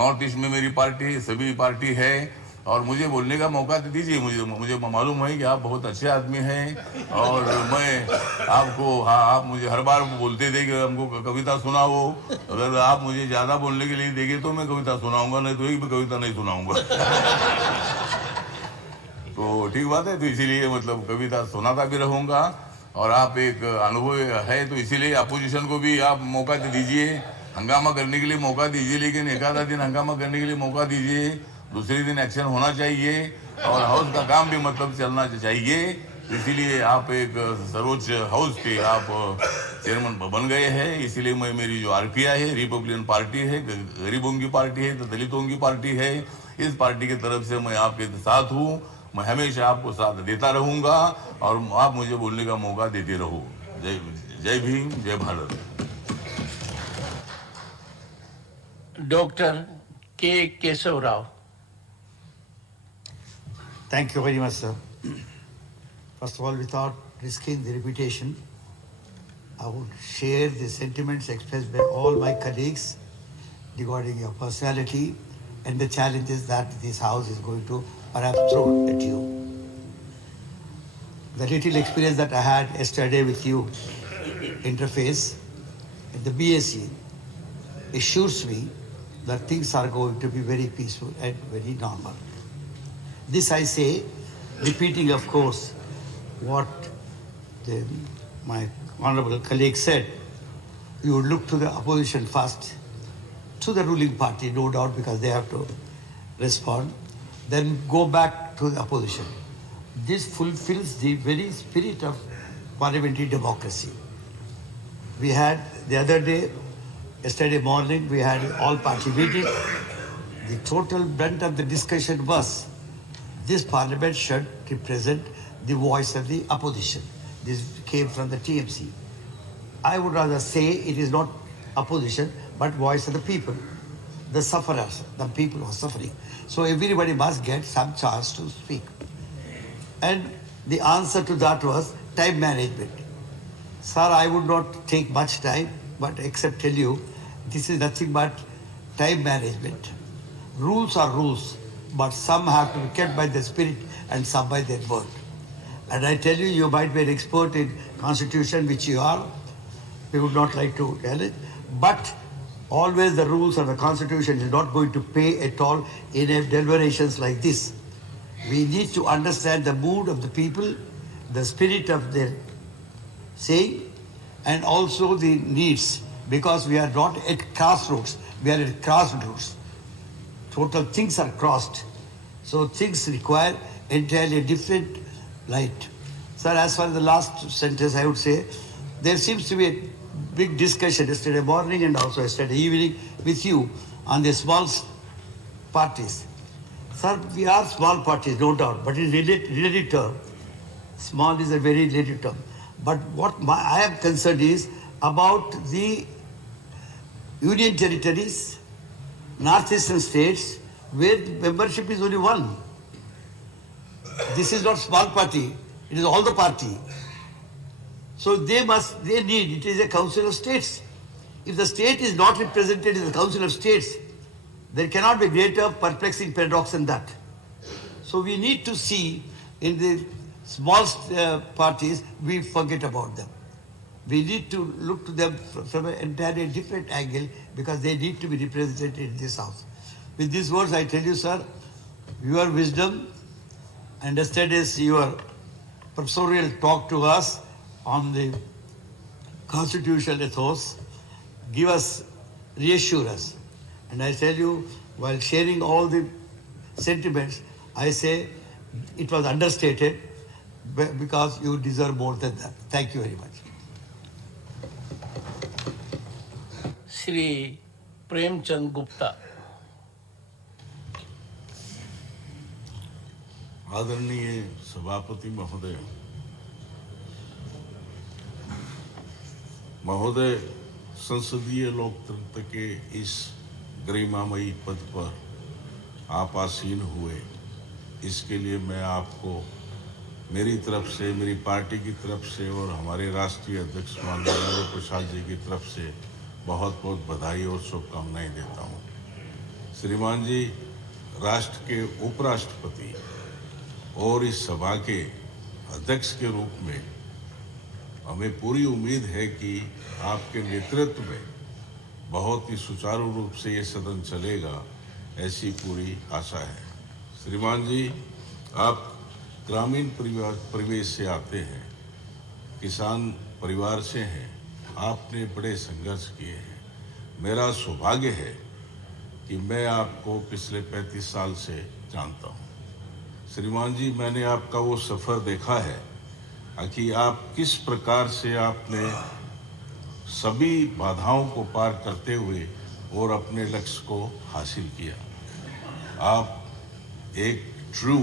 North east में मेरी पार्टी सभी पार्टी है और मुझे बोलने का मौका दे दीजिए। मुझे मालूम है कि आप बहुत अच्छे आदमी हैं और मैं आपको, हाँ, आप मुझे हर बार बोलते थे कि हमको कविता सुनाओ। अगर आप मुझे ज़्यादा बोलने के लिए देंगे तो मैं कविता सुनाऊंगा, नहीं तो एक भी कविता नहीं सुनाऊंगा। तो ठीक बात है, तो इसीलिए मतलब कविता सुनाता भी रहूँगा और आप एक अनुभव है तो इसीलिए अपोजिशन को भी आप मौका दे दीजिए, हंगामा करने के लिए मौका दीजिए, लेकिन एक आधा दिन हंगामा करने के लिए मौका दीजिए, दूसरे दिन एक्शन होना चाहिए और हाउस का काम भी मतलब चलना चाहिए। इसीलिए आप एक सर्वोच्च हाउस के आप चेयरमैन बन गए हैं। इसीलिए मैं, मेरी जो आरपीआई है, रिपब्लिकन पार्टी है, गरीबों की पार्टी है, तो दलितों की पार्टी है, इस पार्टी की तरफ से मैं आपके साथ हूँ। मैं हमेशा आपको साथ देता रहूँगा और आप मुझे बोलने का मौका देते रहो। जय जय भीम, जय भारत। डॉक्टर के केशव Rao. Thank you very much, sir. First of all, without risking the reputation, I would share the sentiments expressed by all my colleagues regarding your personality and the challenges that this house is going to perhaps throw at you. The little experience that I had yesterday with you, interface at the BSc, assures me that things are going to be very peaceful and very normal. This I say, repeating, of course, what my honorable colleague said. You would look to the opposition first, to the ruling party, no doubt, because they have to respond, then go back to the opposition. This fulfills the very spirit of parliamentary democracy. We had the other day, yesterday morning, we had an all-party meeting. The total brunt of the discussion was this parliament should represent the voice of the opposition. This came from the TMC. I would rather say it is not opposition, but voice of the people, the sufferers, the people who are suffering. So everybody must get some chance to speak. And the answer to that was time management. Sir, I would not take much time, but except tell you, this is nothing but time management. Rules are rules, but some have to be kept by the spirit and some by their word. And I tell you, you might be an expert in constitution, which you are. We would not like to tell it, but always the rules of the constitution is not going to pay at all in deliberations like this. We need to understand the mood of the people, the spirit of their saying, and also the needs, because we are not at crossroads, we are at crossroads. Total things are crossed. So things require entirely different light. Sir, as far as the last sentence, I would say, there seems to be a big discussion yesterday morning and also yesterday evening with you on the small parties. Sir, we are small parties, no doubt, but in relative term, small is a very relative term. But what I am concerned is about the union territories, northeastern states, where the membership is only one. This is not small party, it is all the party. So they need, it is a council of states. If the state is not represented in the council of states, there cannot be greater perplexing paradox than that. So we need to see in the small parties, we forget about them. We need to look to them from an entirely different angle because they need to be represented in this house. With these words, I tell you, sir, your wisdom and yesterday's your professorial talk to us on the constitutional ethos give us, reassure us. And I tell you, while sharing all the sentiments, I say it was understated because you deserve more than that. Thank you very much. Shri प्रेमचंद गुप्ता। आदरणीय सभापति महोदय, संसदीय लोकतंत्र के इस गरिमामयी पद पर आप आसीन हुए, इसके लिए मैं आपको मेरी तरफ से, मेरी पार्टी की तरफ से और हमारे राष्ट्रीय अध्यक्ष माननीय लालू प्रसाद जी की तरफ से बहुत बहुत बधाई और शुभकामनाएं देता हूं। श्रीमान जी राष्ट्र के उपराष्ट्रपति और इस सभा के अध्यक्ष के रूप में हमें पूरी उम्मीद है कि आपके नेतृत्व में बहुत ही सुचारू रूप से ये सदन चलेगा, ऐसी पूरी आशा है। श्रीमान जी, आप ग्रामीण परिवेश से आते हैं, किसान परिवार से हैं, आपने बड़े संघर्ष किए हैं। मेरा सौभाग्य है कि मैं आपको पिछले 35 साल से जानता हूँ। श्रीमान जी, मैंने आपका वो सफ़र देखा है कि आप किस प्रकार से आपने सभी बाधाओं को पार करते हुए और अपने लक्ष्य को हासिल किया। आप एक ट्रू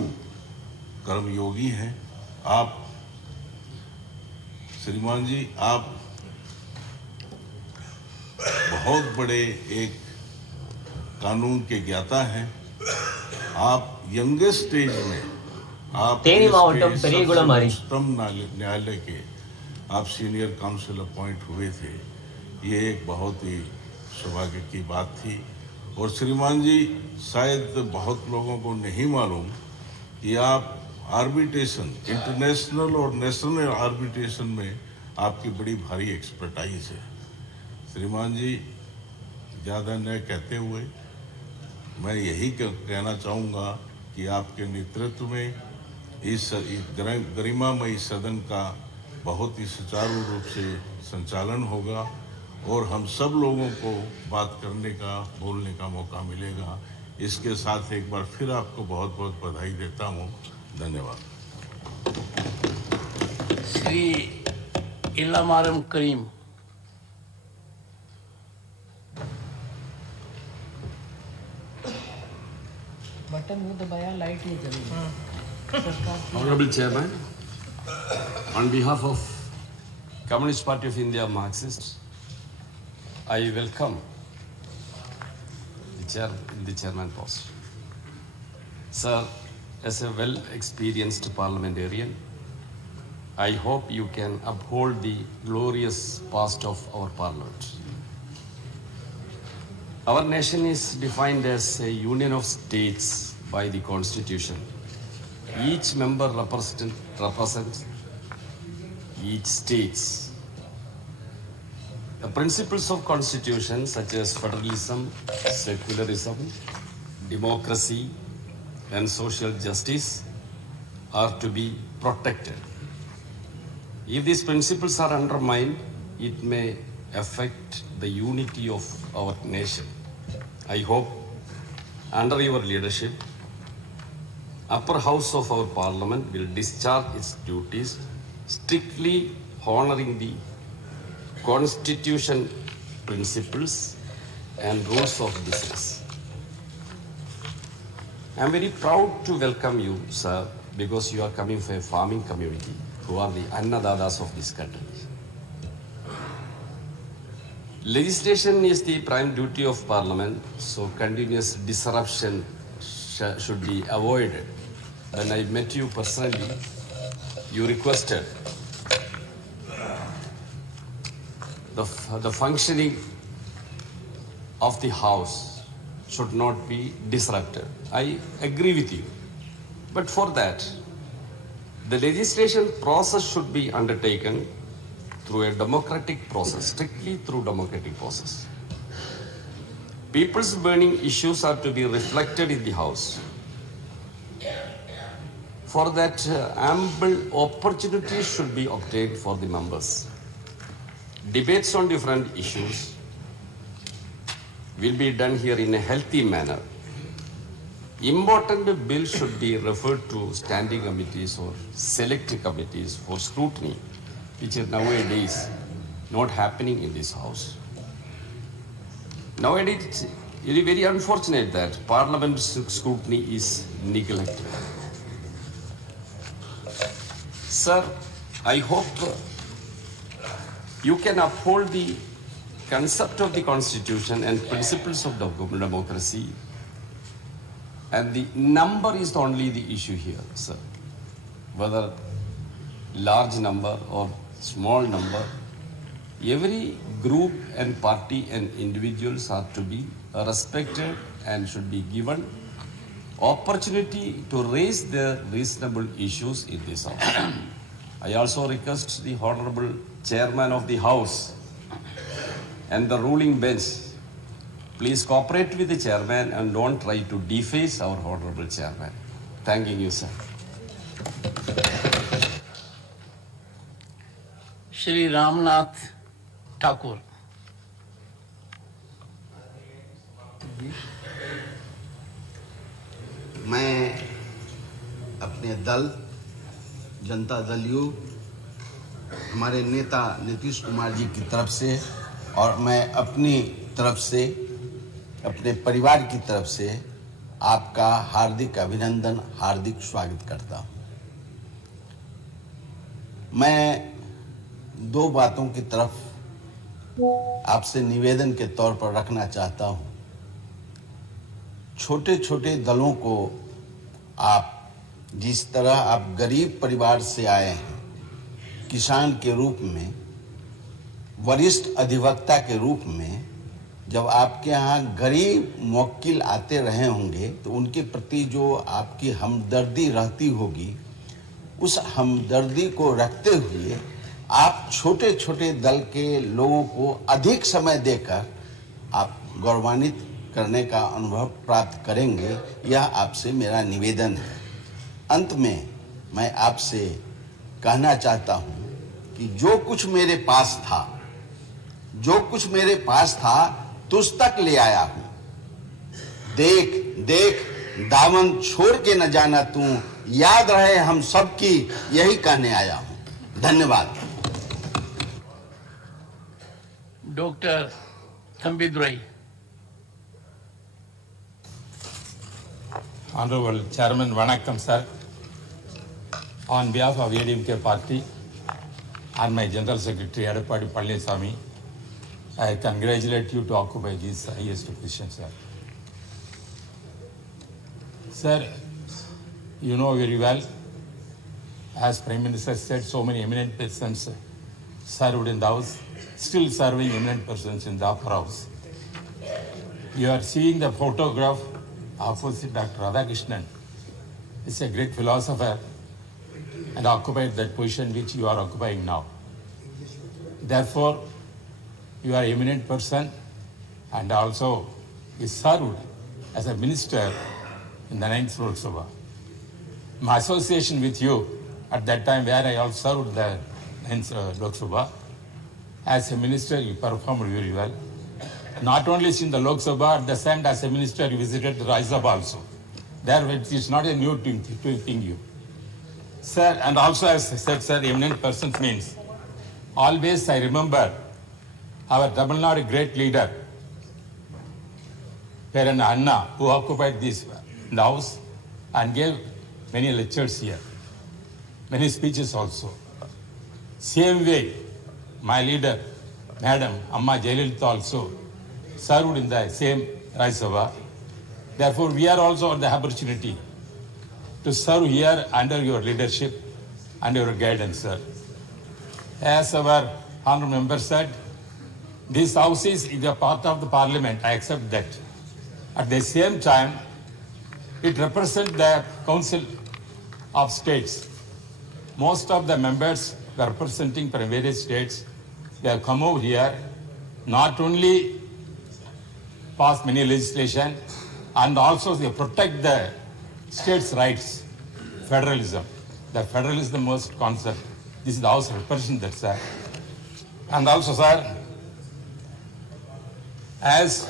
कर्मयोगी हैं। आप श्रीमान जी, आप बहुत बड़े एक कानून के ज्ञाता हैं। आप यंगेस्ट स्टेज में आप தேனி மாவட்டம் பெரியகுளம் उच्चतम न्यायालय के आप सीनियर काउंसिल अपॉइंट हुए थे। ये एक बहुत ही सौभाग्य की बात थी। और श्रीमान जी, शायद बहुत लोगों को नहीं मालूम कि आप आर्बिट्रेशन, इंटरनेशनल और नेशनल आर्बिट्रेशन में आपकी बड़ी भारी एक्सपर्टाइज है। श्रीमान जी, ज़्यादा न कहते हुए मैं यही कहना चाहूँगा कि आपके नेतृत्व में इस गरिमामयी सदन का बहुत ही सुचारू रूप से संचालन होगा और हम सब लोगों को बात करने का, बोलने का मौका मिलेगा। इसके साथ एक बार फिर आपको बहुत बहुत बधाई देता हूँ। धन्यवाद। श्री इलामारम करीम। बटन वो दबाया, लाइट नहीं जली। Honorable Chairman, on behalf of Communist Party of India Marxist, I welcome the chairman post. Sir, as a well-experienced parliamentarian, I hope you can uphold the glorious past of our parliament. Our nation is defined as a union of states by the Constitution. Each member represents each states. The principles of Constitution such as federalism, secularism, democracy, and social justice are to be protected. If these principles are undermined, it may affect the unity of our nation. I hope, under your leadership, upper house of our parliament will discharge its duties, strictly honoring the constitution principles and rules of business. I am very proud to welcome you, sir, because you are coming from a farming community who are the Annadadas of this country. Legislation is the prime duty of parliament, so continuous disruption should be avoided. When I met you personally, you requested the functioning of the house should not be disrupted. I agree with you. But for that, the legislation process should be undertaken through a democratic process, strictly through democratic process. People's burning issues are to be reflected in the House. For that, ample opportunity should be obtained for the members. Debates on different issues will be done here in a healthy manner. Important bills should be referred to standing committees or select committees for scrutiny, which is nowadays not happening in this House. Nowadays, it is very unfortunate that Parliament's scrutiny is neglected. Sir, I hope you can uphold the concept of the Constitution and principles of democracy, and the number is only the issue here, sir. Whether large number or small number, every group and party and individuals are to be respected and should be given opportunity to raise their reasonable issues in this House. I also request the Honorable Chairman of the House and the ruling bench, please cooperate with the Chairman and don't try to deface our Honorable Chairman. Thanking you, sir. Shri रामनाथ ठाकुर। मैं अपने दल जनता दल यू हमारे नेता नीतीश कुमार जी की तरफ से और मैं अपनी तरफ से अपने परिवार की तरफ से आपका हार्दिक अभिनंदन, हार्दिक स्वागत करता हूं। मैं दो बातों की तरफ आपसे निवेदन के तौर पर रखना चाहता हूं। छोटे छोटे दलों को आप जिस तरह आप गरीब परिवार से आए हैं, किसान के रूप में, वरिष्ठ अधिवक्ता के रूप में, जब आपके यहाँ गरीब मुवक्किल आते रहे होंगे तो उनके प्रति जो आपकी हमदर्दी रहती होगी, उस हमदर्दी को रखते हुए आप छोटे छोटे दल के लोगों को अधिक समय देकर आप गौरवान्वित करने का अनुभव प्राप्त करेंगे, यह आपसे मेरा निवेदन है। अंत में मैं आपसे कहना चाहता हूं कि जो कुछ मेरे पास था तुझ तक ले आया हूं। देख देख दामन छोड़ के न जाना तू, याद रहे हम सबकी, यही कहने आया हूं। धन्यवाद। डॉक्टर थंबिदुरई। Honorable Chairman, Vanakkam sir. On behalf of ADMK party and my General Secretary Edapadi Palnisamy, I congratulate you to occupy this highest position, sir. Sir, you know very well, as Prime Minister said, so many eminent persons served in the House, still serving eminent persons in the upper house. You are seeing the photograph opposite Dr. Radhakrishnan. He's a great philosopher and occupied that position which you are occupying now. Therefore, you are an eminent person and also you served as a minister in the 9th Lok Sabha. My association with you at that time where I also served the 9th Lok Sabha, as a minister you performed very well. Not only in the Lok Sabha, at the same time as a minister you visited the RAJYA also. There it is not a new thing you. Sir, and also as I said, sir, eminent persons means, always I remember our Tamil Nadu great leader, Parent Anna, who occupied this house and gave many lectures here, many speeches also. Same way, my leader, Madam Amma Jayalalitha also served in the same Rajya Sabha. Therefore, we are also on the opportunity to serve here under your leadership and your guidance, sir. As our honourable member said, this house is a part of the parliament, I accept that. At the same time, it represents the Council of States. Most of the members were representing from various states. They have come over here, not only pass many legislation, and also they protect the states' rights, federalism. The federalism is the most concept. This is the House represents that, sir. And also, sir, as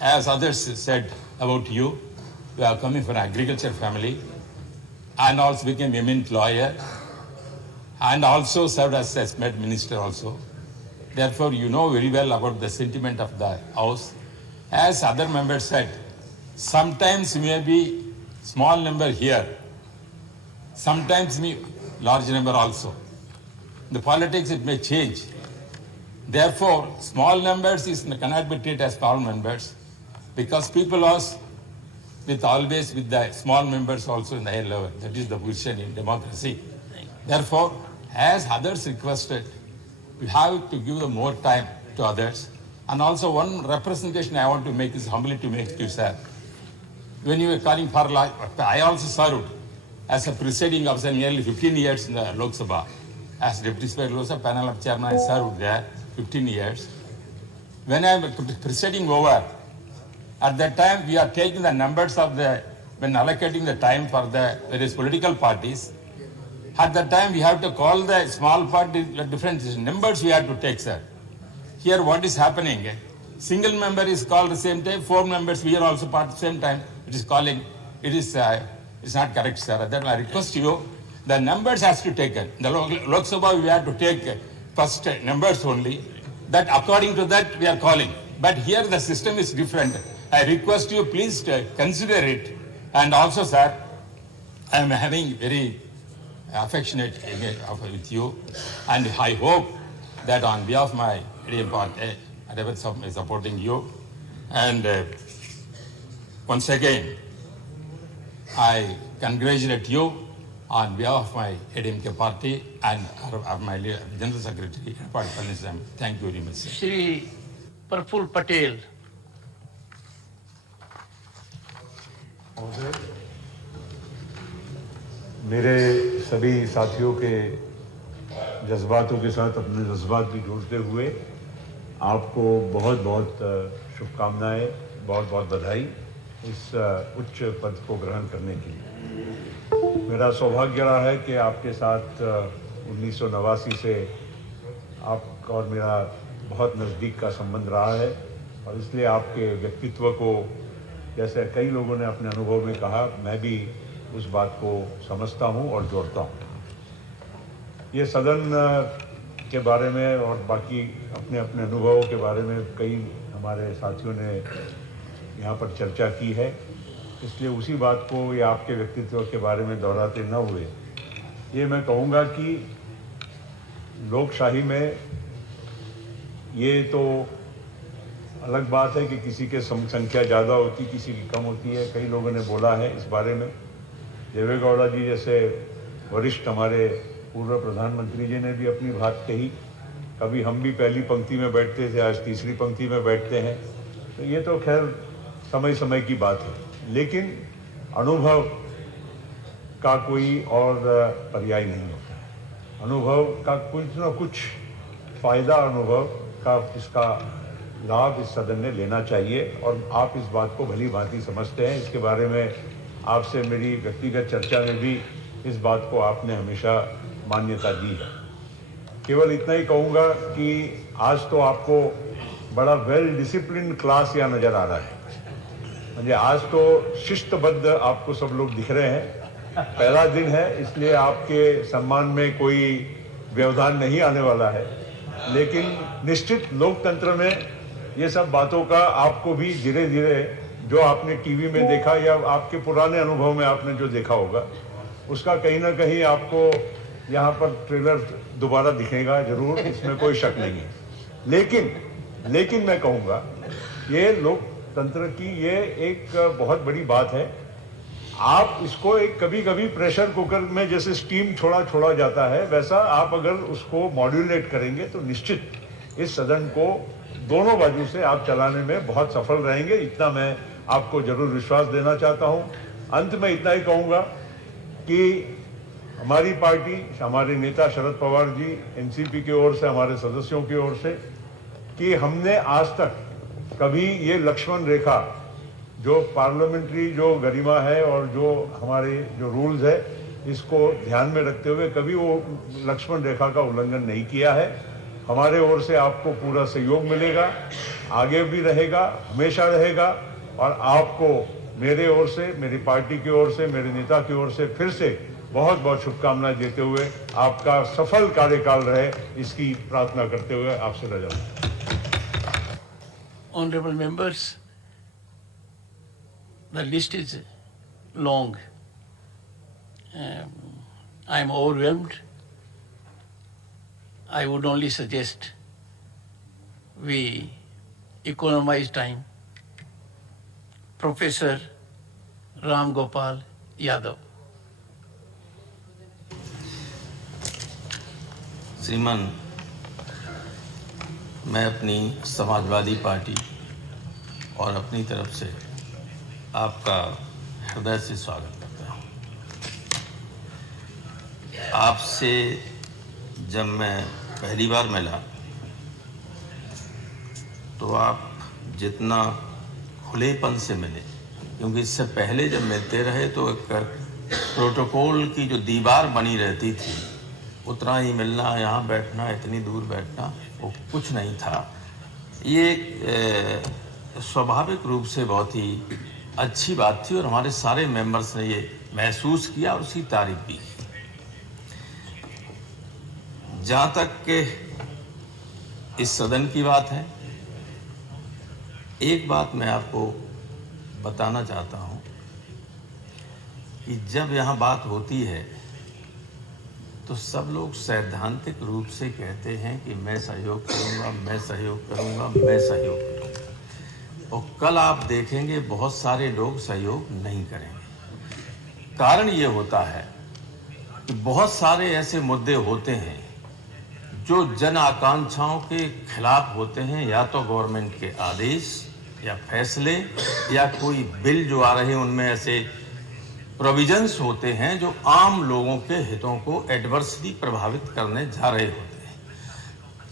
others said about you, you are coming from an agriculture family and also became eminent lawyer and also served as a Met minister also. Therefore, you know very well about the sentiment of the House. As other members said, sometimes we may be small number here, sometimes we large number also. The politics, it may change. Therefore, small numbers cannot be treated as small members because people are always with the small members also in the higher level. That is the position in democracy. Therefore, as others requested, we have to give more time to others And also one representation I want to make is humbly to make to you, sir. When you were calling for life, I also served as a presiding officer nearly 15 years in the Lok Sabha. As Deputy Speaker Lok Sabha panel of chairman, I served there 15 years. When I was presiding over, at that time we are taking the numbers of when allocating the time for the various political parties. At that time we have to call the small party different numbers we have to take, sir. Here what is happening? Single member is called the same time, 4 members we are also part at the same time. It is calling, it's not correct, sir. Then I request you, the numbers has to take it. The Lok Sabha we have to take first numbers only. That according to that we are calling. But here the system is different. I request you please to consider it. And also, sir, I am having very affectionate with you, and I hope that on behalf of my party, I will be supporting you. And once again, I congratulate you on behalf of my ADMK party and my General Secretary, thank you very much, sir. Shri Praful Patel. मेरे सभी साथियों के जज्बातों के साथ अपने जज्बात भी जोड़ते हुए आपको बहुत बहुत शुभकामनाएं, बहुत बहुत बधाई इस उच्च पद को ग्रहण करने के लिए। मेरा सौभाग्य रहा है कि आपके साथ 1989 से आपका और मेरा बहुत नज़दीक का संबंध रहा है और इसलिए आपके व्यक्तित्व को, जैसे कई लोगों ने अपने अनुभव में कहा, मैं भी उस बात को समझता हूं और जोड़ता हूं। ये सदन के बारे में और बाकी अपने अपने अनुभवों के बारे में कई हमारे साथियों ने यहाँ पर चर्चा की है, इसलिए उसी बात को या आपके व्यक्तित्व के बारे में दोहराते न हुए ये मैं कहूँगा कि लोकशाही में ये तो अलग बात है कि किसी के संख्या ज़्यादा होती, किसी की कम होती है। कई लोगों ने बोला है इस बारे में। देवेगौड़ा जी जैसे वरिष्ठ हमारे पूर्व प्रधानमंत्री जी ने भी अपनी बात कही। कभी हम भी पहली पंक्ति में बैठते थे, आज तीसरी पंक्ति में बैठते हैं। तो ये तो खैर समय समय की बात है, लेकिन अनुभव का कोई और पर्याय नहीं होता है। अनुभव का कुछ न कुछ फ़ायदा अनुभव का इसका लाभ इस सदन ने लेना चाहिए और आप इस बात को भली भांति समझते हैं। इसके बारे में आपसे मेरी व्यक्तिगत चर्चा में भी इस बात को आपने हमेशा मान्यता दी है। केवल इतना ही कहूँगा कि आज तो आपको बड़ा वेल डिसिप्लिन क्लास यहाँ नज़र आ रहा है। मुझे आज तो शिस्तबद्ध आपको सब लोग दिख रहे हैं। पहला दिन है, इसलिए आपके सम्मान में कोई व्यवधान नहीं आने वाला है, लेकिन निश्चित लोकतंत्र में ये सब बातों का आपको भी धीरे धीरे, जो आपने टीवी में देखा या आपके पुराने अनुभव में आपने जो देखा होगा, उसका कहीं ना कहीं आपको यहाँ पर ट्रेलर दोबारा दिखेगा जरूर, इसमें कोई शक नहीं है। लेकिन मैं कहूँगा ये लोकतंत्र की ये एक बहुत बड़ी बात है। आप इसको एक कभी कभी प्रेशर कुकर में जैसे स्टीम छोड़ा जाता है, वैसा आप अगर उसको मॉड्यूलेट करेंगे तो निश्चित इस सदन को दोनों बाजू से आप चलाने में बहुत सफल रहेंगे। इतना मैं आपको जरूर विश्वास देना चाहता हूं। अंत में इतना ही कहूंगा कि हमारी पार्टी, हमारे नेता शरद पवार जी, एनसीपी की ओर से, हमारे सदस्यों की ओर से, कि हमने आज तक कभी ये लक्ष्मण रेखा, जो पार्लियामेंट्री जो गरिमा है और जो हमारे जो रूल्स है, इसको ध्यान में रखते हुए कभी वो लक्ष्मण रेखा का उल्लंघन नहीं किया है। हमारे ओर से आपको पूरा सहयोग मिलेगा, आगे भी रहेगा, हमेशा रहेगा। और आपको मेरे ओर से, मेरी पार्टी की ओर से, मेरे नेता की ओर से फिर से बहुत बहुत शुभकामनाएं देते हुए आपका सफल कार्यकाल रहे, इसकी प्रार्थना करते हुए आपसे रजा लेता हूं। Honorable members, the list is long. I am overwhelmed. I would only suggest we economize time. Professor Ram Gopal Yadav. श्रीमान मैं अपनी समाजवादी पार्टी और अपनी तरफ से आपका हृदय से स्वागत करता हूँ। आपसे जब मैं पहली बार मिला तो आप जितना खुलेपन से मिले, क्योंकि इससे पहले जब मिलते रहे तो एक प्रोटोकॉल की जो दीवार बनी रहती थी, उतना ही मिलना, यहाँ बैठना, इतनी दूर बैठना, वो कुछ नहीं था। ये स्वाभाविक रूप से बहुत ही अच्छी बात थी और हमारे सारे मेंबर्स ने ये महसूस किया और उसकी तारीफ भी की। जहाँ तक के इस सदन की बात है, एक बात मैं आपको बताना चाहता हूँ कि जब यहाँ बात होती है तो सब लोग सैद्धांतिक रूप से कहते हैं कि मैं सहयोग करूँगा, मैं सहयोग करूँगा, मैं सहयोग करूँगा, और कल आप देखेंगे बहुत सारे लोग सहयोग नहीं करेंगे। कारण ये होता है कि बहुत सारे ऐसे मुद्दे होते हैं जो जन आकांक्षाओं के खिलाफ होते हैं, या तो गवर्नमेंट के आदेश या फैसले या कोई बिल जो आ रहे हैं उनमें ऐसे प्रोविजंस होते हैं जो आम लोगों के हितों को एडवर्सली प्रभावित करने जा रहे होते हैं।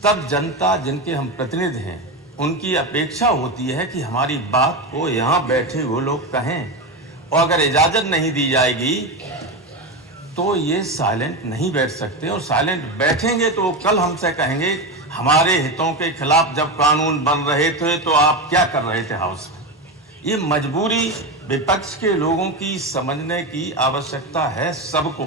तब जनता, जिनके हम प्रतिनिधि हैं, उनकी अपेक्षा होती है कि हमारी बात को यहाँ बैठे वो लोग कहें, और अगर इजाजत नहीं दी जाएगी तो ये साइलेंट नहीं बैठ सकते, और साइलेंट बैठेंगे तो वो कल हमसे कहेंगे हमारे हितों के खिलाफ जब कानून बन रहे थे तो आप क्या कर रहे थे हाउस में। ये मजबूरी विपक्ष के लोगों की समझने की आवश्यकता है सबको।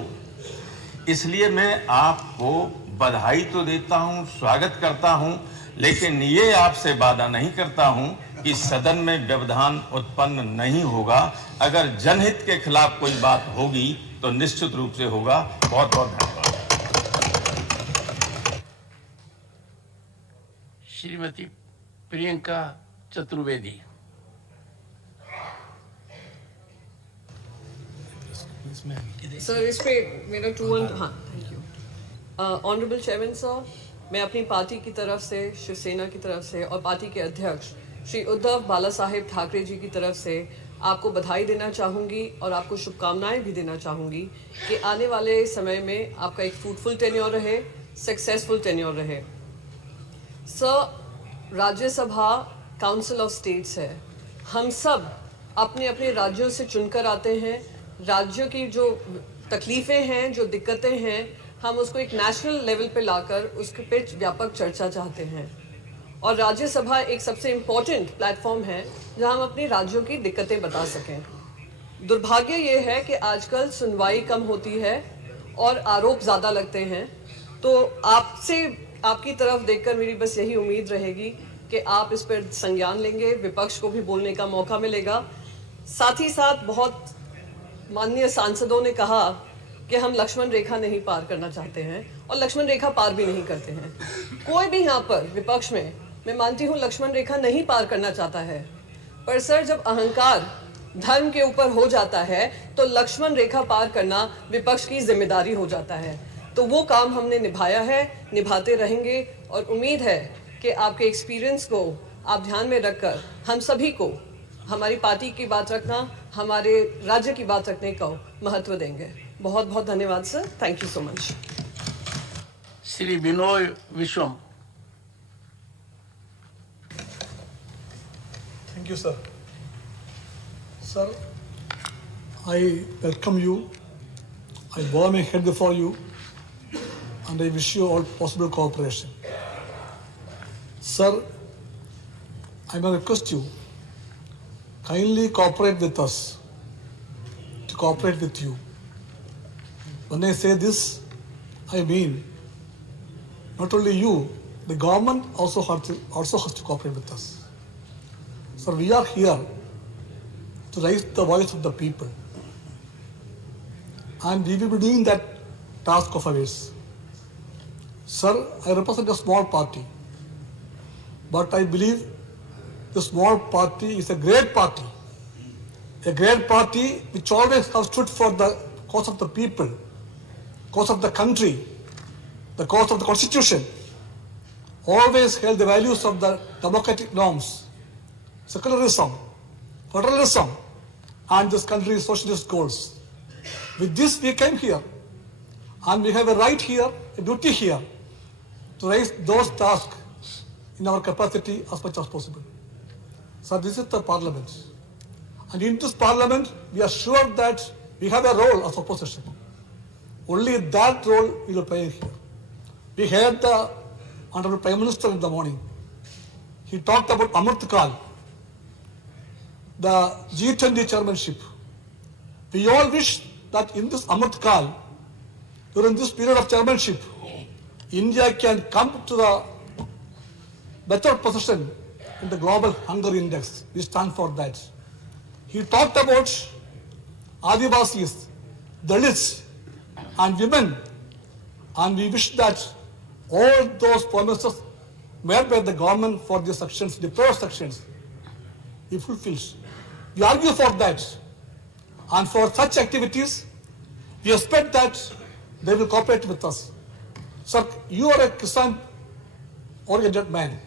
इसलिए मैं आपको बधाई तो देता हूं, स्वागत करता हूं, लेकिन ये आपसे वादा नहीं करता हूं कि सदन में व्यवधान उत्पन्न नहीं होगा। अगर जनहित के खिलाफ कोई बात होगी तो निश्चित रूप से होगा। बहुत बहुत धन्यवाद। श्रीमती प्रियंका चतुर्वेदी। सर, इस पे मेरा हाँ, thank you. Honourable chairman sir, मैं अपनी पार्टी की तरफ से, शिवसेना की तरफ से और पार्टी के अध्यक्ष श्री उद्धव बाला साहेब ठाकरे जी की तरफ से आपको बधाई देना चाहूँगी और आपको शुभकामनाएं भी देना चाहूँगी कि आने वाले समय में आपका एक फ्रूटफुल टेन्योर रहे, सक्सेसफुल टेन्योर रहे। सर, राज्यसभा काउंसिल ऑफ स्टेट्स है। हम सब अपने अपने राज्यों से चुनकर आते हैं। राज्यों की जो तकलीफ़ें हैं, जो दिक्कतें हैं, हम उसको एक नेशनल लेवल पे लाकर उसके पे व्यापक चर्चा चाहते हैं। और राज्यसभा एक सबसे इम्पोर्टेंट प्लेटफॉर्म है जहां हम अपने राज्यों की दिक्कतें बता सकें। दुर्भाग्य ये है कि आजकल सुनवाई कम होती है और आरोप ज़्यादा लगते हैं। तो आपसे, आपकी तरफ देखकर मेरी बस यही उम्मीद रहेगी कि आप इस पर संज्ञान लेंगे, विपक्ष को भी बोलने का मौका मिलेगा। साथ ही साथ बहुत माननीय सांसदों ने कहा कि हम लक्ष्मण रेखा नहीं पार करना चाहते हैं और लक्ष्मण रेखा पार भी नहीं करते हैं। कोई भी यहाँ पर विपक्ष में, मैं मानती हूँ, लक्ष्मण रेखा नहीं पार करना चाहता है। पर सर, जब अहंकार धर्म के ऊपर हो जाता है तो लक्ष्मण रेखा पार करना विपक्ष की जिम्मेदारी हो जाता है। तो वो काम हमने निभाया है, निभाते रहेंगे, और उम्मीद है कि आपके एक्सपीरियंस को आप ध्यान में रखकर हम सभी को हमारी पार्टी की बात रखना, हमारे राज्य की बात रखने का महत्व देंगे। बहुत बहुत धन्यवाद sir, thank you so much. Shri विनोय Viswam. Thank you, sir. Sir, I welcome you. I bow my head before you, and I wish you all possible cooperation. Sir, I may request you, kindly cooperate with us, to cooperate with you. When I say this, I mean not only you, the government also has to cooperate with us. So we are here to raise the voice of the people, and we will be doing that task of ours. Sir, I represent a small party, but I believe the small party is a great party which always has stood for the cause of the people, cause of the country, the cause of the constitution. always held the values of the democratic norms, secularism, federalism, and this country's socialist goals. With this, we came here, and we have a right here, a duty here, to raise those tasks in our capacity as much as possible. So this is the parliament. And in this parliament, we are sure that we have a role as opposition. Only that role we will play here. We heard the Honorable Prime Minister in the morning. He talked about Amrit Kal, the G20 chairmanship. We all wish that in this Amrit Kal, during this period of chairmanship, India can come to the better position in the global hunger index. We stand for that. He talked about Adivasis, Dalits, and women, and we wish that all those promises made by the government for these sections, the poor sections, he fulfills. We argue for that, and for such activities, we expect that they will cooperate with us. Sir, you are a Kisan-oriented man.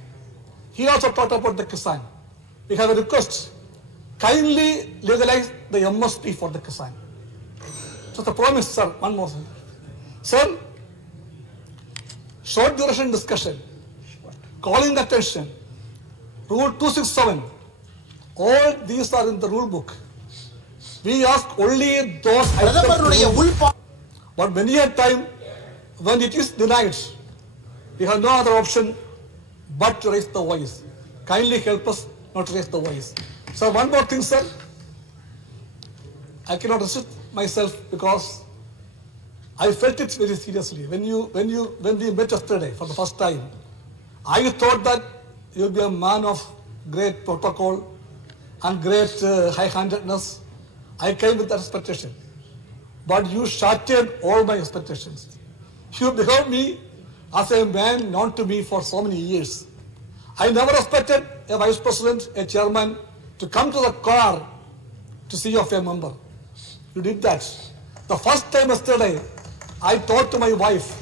He also talked about the Kisan. We have a request. Kindly legalize the MSP for the Kisan. So the promise, sir, one more thing. Sir, short duration discussion, calling attention, Rule 267, all these are in the rule book. We ask only those items. But many a time, when it is denied, we have no other option but to raise the voice. Kindly help us not to raise the voice. So one more thing, sir. I cannot resist myself because I felt it very seriously. When we met yesterday for the first time, I thought that you will be a man of great protocol and great high-handedness. I came with that expectation. But you shattered all my expectations. You beheld me as a man known to me for so many years. I never expected a vice president, a chairman, to come to the car to see of a member. You did that. The first time yesterday, I talked to my wife.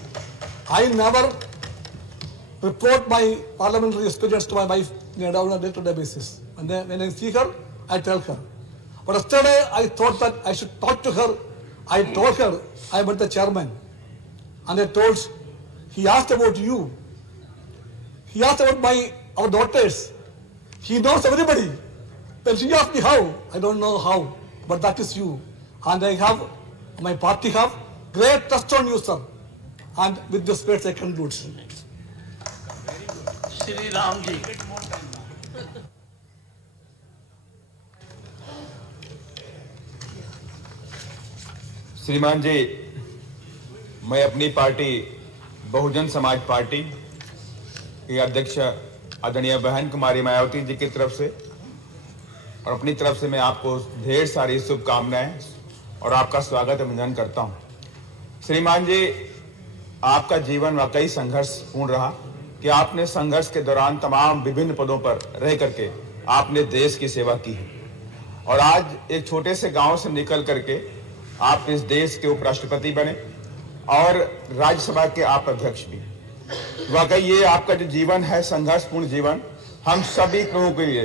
I never report my parliamentary experience to my wife on a day-to-day basis. And then when I see her, I tell her. But yesterday, I thought that I should talk to her. I told her I met the chairman. And I told, he asked about you. He asked about our daughters. He knows everybody. Then she asked me how. I don't know how, but that is you. And my party have great trust on you, sir. And with this words I conclude. Shri Ram ji. श्रीमान जी, मैं अपनी पार्टी बहुजन समाज पार्टी की अध्यक्ष आदरणीय बहन कुमारी मायावती जी की तरफ से और अपनी तरफ से मैं आपको ढेर सारी शुभकामनाएं और आपका स्वागत अभिनंदन करता हूं। श्रीमान जी, आपका जीवन वाकई संघर्षपूर्ण रहा कि आपने संघर्ष के दौरान तमाम विभिन्न पदों पर रह करके आपने देश की सेवा की है और आज एक छोटे से गांव से निकल करके आप इस देश के उपराष्ट्रपति बने और राज्यसभा के आप अध्यक्ष भी। वाकई ये आपका जो जीवन है, संघर्षपूर्ण जीवन, हम सभी लोगों के लिए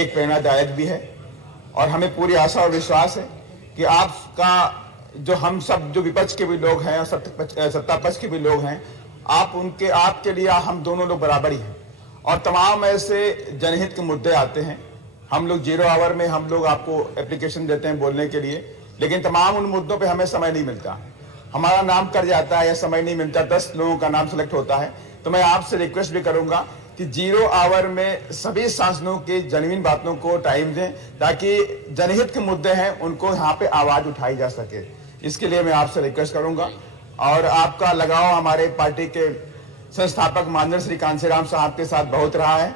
एक प्रेरणादायक भी है और हमें पूरी आशा और विश्वास है कि आपका जो हम सब जो विपक्ष के भी लोग हैं और सत्ता पक्ष के भी लोग हैं, आपके लिए हम दोनों लोग बराबर ही हैं और तमाम ऐसे जनहित के मुद्दे आते हैं। हम लोग 0 आवर में हम लोग आपको एप्लीकेशन देते हैं बोलने के लिए, लेकिन तमाम उन मुद्दों पे हमें समय नहीं मिलता, हमारा नाम कट जाता है या समय नहीं मिलता, 10 लोगों का नाम सेलेक्ट होता है। तो मैं आपसे रिक्वेस्ट भी करूंगा कि 0 आवर में सभी सांसदों की जेन्युइन बातों को टाइम दें ताकि जनहित के मुद्दे हैं उनको यहाँ पे आवाज उठाई जा सके। इसके लिए मैं आपसे रिक्वेस्ट करूंगा और आपका लगाव हमारे पार्टी के संस्थापक माननीय श्री कांसीराम साहब के साथ बहुत रहा है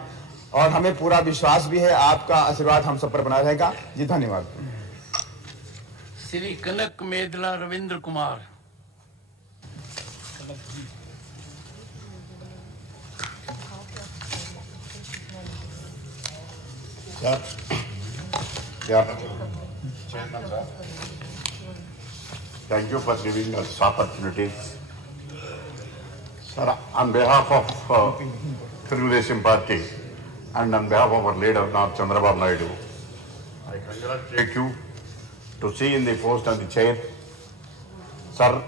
और हमें पूरा विश्वास भी है आपका आशीर्वाद हम सब पर बना रहेगा। जी धन्यवाद। श्री कनक मेदला रविंद्र Kumar. Chairman, sir. Thank you for giving us opportunity. Sir, on behalf of Telugu Party and on behalf of our leader, Now Chandrababu Naidu, I congratulate you to see in the post and the chair. Sir,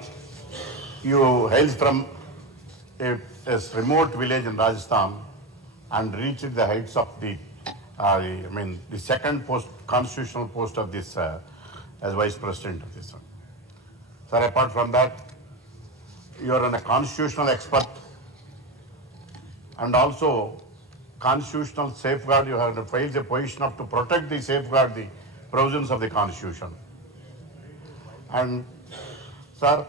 you hail from a remote village in Rajasthan and reached the heights of the second constitutional post of this as Vice President of this one. Sir, apart from that, you are a constitutional expert and also constitutional safeguard. You have filed a position of to protect the safeguard the provisions of the Constitution. And sir,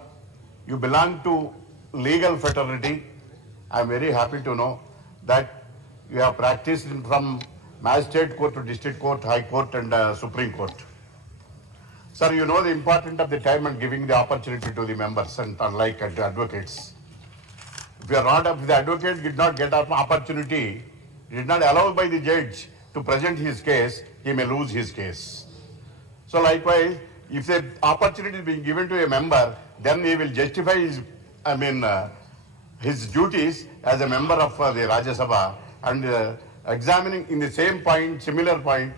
you belong to legal fraternity. I am very happy to know that you have practiced from magistrate court to district court, high court and Supreme Court. Sir, you know the importance of the time and giving the opportunity to the members, and unlike advocates. If you are not, if the advocate did not get an opportunity, did not allow by the judge to present his case, he may lose his case. So likewise, if the opportunity is being given to a member, then he will justify his, his duties as a member of the Rajya Sabha and examining in the same point, similar point.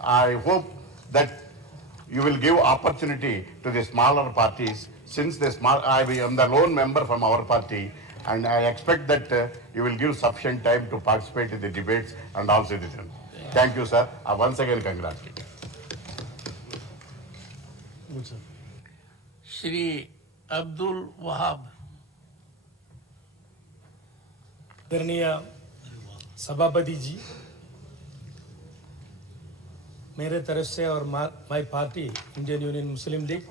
I hope that you will give opportunity to the smaller parties, since I am the lone member from our party, and I expect that you will give sufficient time to participate in the debates and also the debate. Thank you, sir. Once again, congratulations. Shri Abdul Wahab. आदरणीय सभापति जी, मेरे तरफ से और my party Indian union मुस्लिम लीग,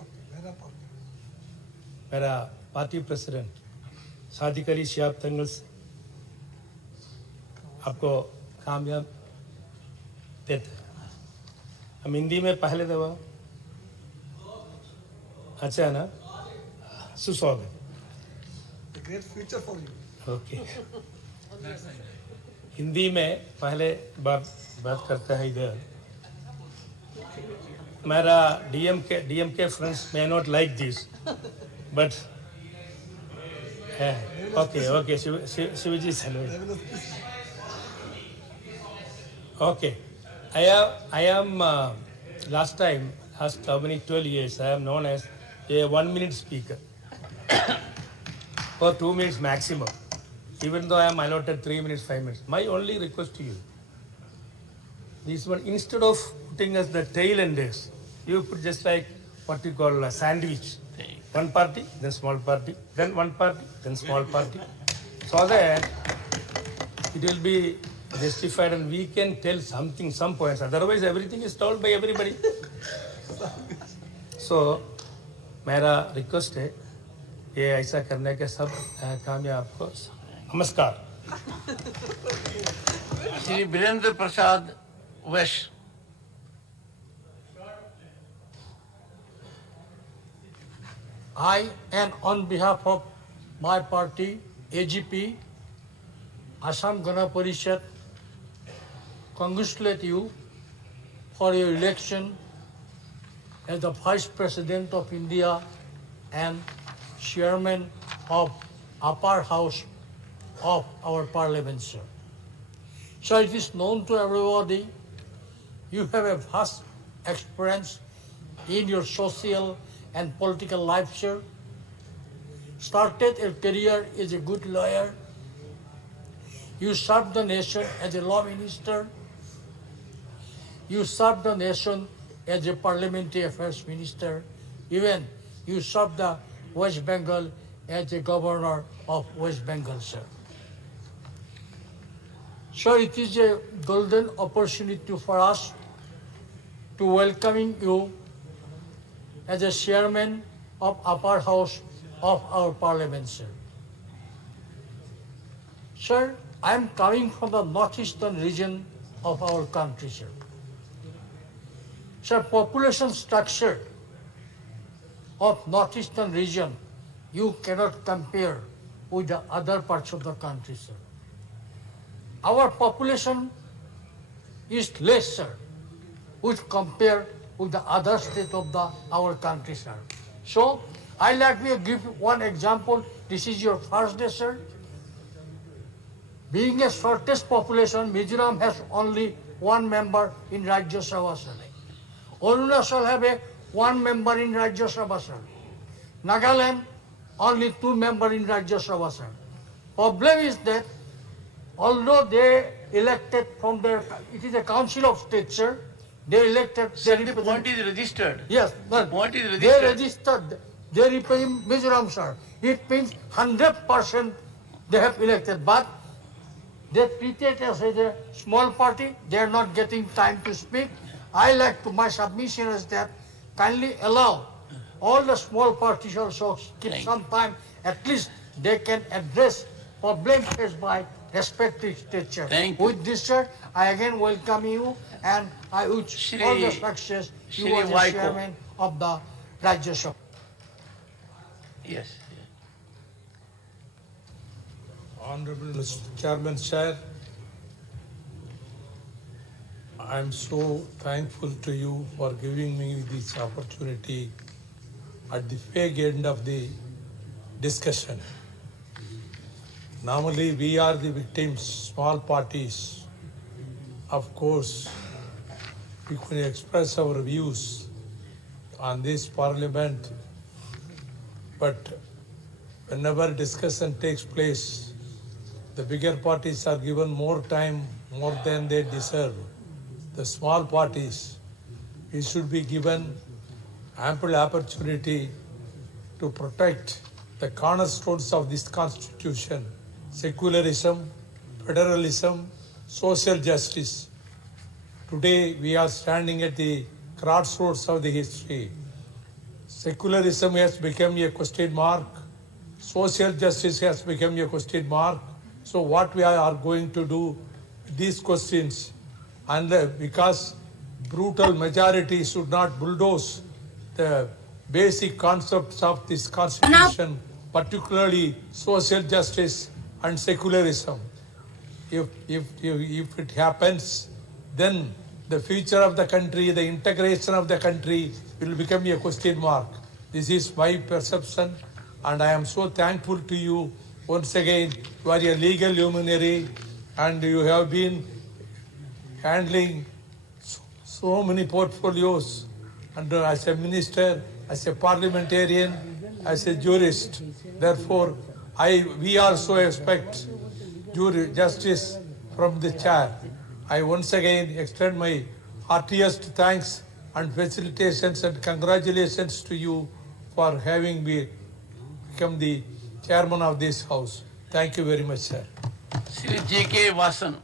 मेरा party president Sadiq अली शिहाब तंगल से आपको कामयाब देते हैं। हम हिंदी में पहले दफा, अच्छा है ना, सुस्वागत। Great future for you. Okay, Hindi में पहले बात करता है इधर। मेरा DMK friends may not like this, but okay, Shivaji Salwe. Okay, I am last how many 12 years I am known as a 1-minute speaker for 2 minutes maximum, even though I am allotted 3 minutes, 5 minutes. My only request to you, this one, instead of putting us the tail enders, you put just like what you call a sandwich. One party, then small party, then one party, then small party. So that it will be justified and we can tell something, some points. Otherwise, everything is told by everybody. So, मेरा रिक्वेस्ट है ये ऐसा करने के सब काम आपको नमस्कार। Shri Birendra Prasad Wesh. I, and on behalf of my party, AGP, Assam Gana Parishad, congratulate you for your election as the Vice President of India and Chairman of Upper House of our Parliament, sir. So it is known to everybody, you have a vast experience in your social and political life, sir. Started a career as a good lawyer. You served the nation as a law minister. You served the nation as a parliamentary affairs minister. Even you served the West Bengal as a governor of West Bengal, sir. So it is a golden opportunity for us to welcoming you as a chairman of upper house of our parliament, sir. Sir, I am coming from the northeastern region of our country, sir. Sir, population structure of northeastern region, you cannot compare with the other parts of the country, sir. Our population is less, sir, which compare with the other state of our country, sir. So, I like to give one example. This is your first day, sir. Being a shortest population, Mizoram has only one member in Rajya Sabha. Arunachal have a one member in Rajya Sabha. Nagaland only two members in Rajya Sabha. Problem is that although they elected from their, it is a council of state, sir. They elected. The point is registered. Yes, but point is they registered. registered. They represent Mizoram, sir. It means 100% they have elected, but they treated us as a small party. They are not getting time to speak. I like to, my submission is that kindly allow all the small parties also keep some time. At least they can address problems faced by respective states. With this, sir, I again welcome you and I wish all the success you are the chairman of the Rajya Sabha. Yes. Honorable Mr. Chairman, Sir, I am so thankful to you for giving me this opportunity at the fag end of the discussion. Normally, we are the victims, small parties. Of course, we can express our views on this parliament, but whenever discussion takes place, the bigger parties are given more time, more than they deserve. The small parties, we should be given ample opportunity to protect the cornerstones of this constitution: secularism, federalism, social justice. Today we are standing at the crossroads of the history. Secularism has become a question mark. Social justice has become a question mark. So what we are going to do with these questions? And because brutal majority should not bulldoze the basic concepts of this constitution, particularly social justice and secularism. If it happens, then the future of the country, the integration of the country will become a question mark. This is my perception, and I am so thankful to you. Once again, you are a legal luminary, and you have been handling so many portfolios, and as a minister, as a parliamentarian, as a jurist. Therefore, we also expect justice from the chair. I once again extend my heartiest thanks and felicitations and congratulations to you for having become the chairman of this house. Thank you very much, sir. Sri J.K. Vasan.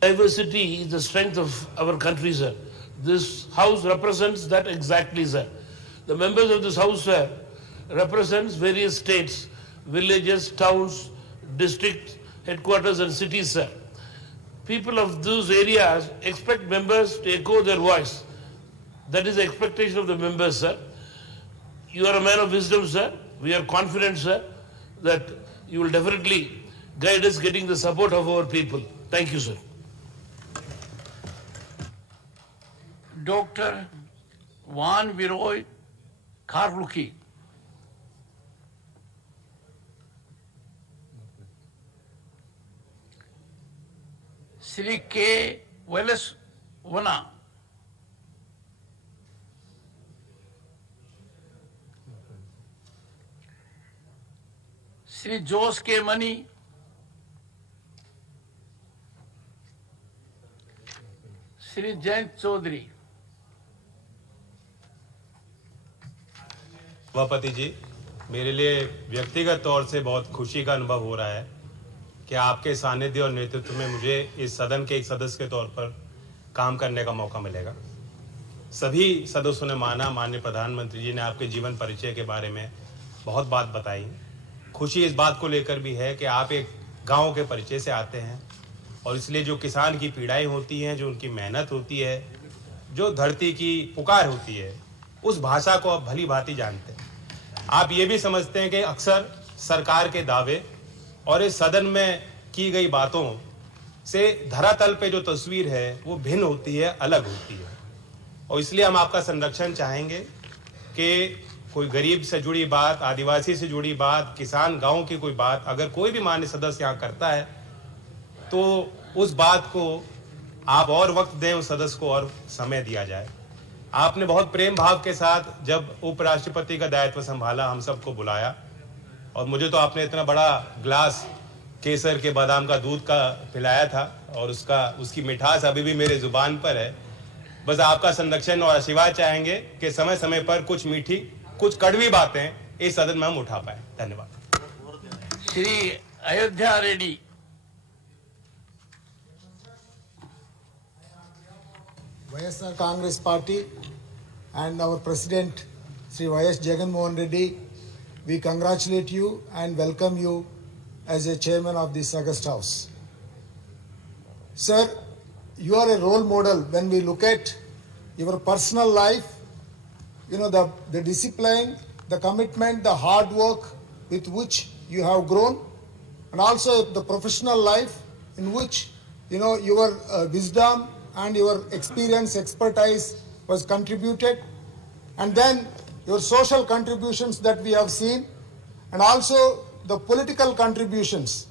Diversity is the strength of our country, sir. This house represents that exactly, sir. The members of this house, sir, represents various states, villages, towns, district headquarters and cities, sir. People of those areas expect members to echo their voice. That is the expectation of the members, sir. You are a man of wisdom, sir. We are confident, sir, that you will definitely guide us getting the support of our people. Thank you, sir. Dr. Van Viroy Karluki. Sri K. Wallace Wana. Sri Jose K. Mani. Sri Jayant Chaudhary. सभापति जी, मेरे लिए व्यक्तिगत तौर से बहुत खुशी का अनुभव हो रहा है कि आपके सानिध्य और नेतृत्व में मुझे इस सदन के एक सदस्य के तौर पर काम करने का मौका मिलेगा। सभी सदस्यों ने माना, माननीय प्रधानमंत्री जी ने आपके जीवन परिचय के बारे में बहुत बात बताई। खुशी इस बात को लेकर भी है कि आप एक गांव के परिचय से आते हैं और इसलिए जो किसान की पीड़ाएं होती हैं, जो उनकी मेहनत होती है, जो धरती की पुकार होती है, उस भाषा को आप भली भांति जानते हैं। आप ये भी समझते हैं कि अक्सर सरकार के दावे और इस सदन में की गई बातों से धरातल पे जो तस्वीर है वो भिन्न होती है, अलग होती है, और इसलिए हम आपका संरक्षण चाहेंगे कि कोई गरीब से जुड़ी बात, आदिवासी से जुड़ी बात, किसान गांव की कोई बात अगर कोई भी मान्य सदस्य यहाँ करता है तो उस बात को आप और वक्त दें, उस सदस्य को और समय दिया जाए। आपने बहुत प्रेम भाव के साथ जब उपराष्ट्रपति का दायित्व संभाला हम सबको बुलाया और मुझे तो आपने इतना बड़ा ग्लास केसर के बादाम का दूध का पिलाया था और उसकी मिठास अभी भी मेरे जुबान पर है। बस आपका संरक्षण और आशीर्वाद चाहेंगे कि समय समय पर कुछ मीठी कुछ कड़वी बातें इस सदन में हम उठा पाए। धन्यवाद। श्री अयोध्या Reddy. YSR Congress Party and our President Sri Y.S. Jagan Mohan Reddy, we congratulate you and welcome you as a chairman of this August House. Sir, you are a role model when we look at your personal life, you know, the discipline, the commitment, the hard work with which you have grown, and also the professional life in which, you know, your wisdom and your experience, expertise was contributed, and then your social contributions that we have seen, and also the political contributions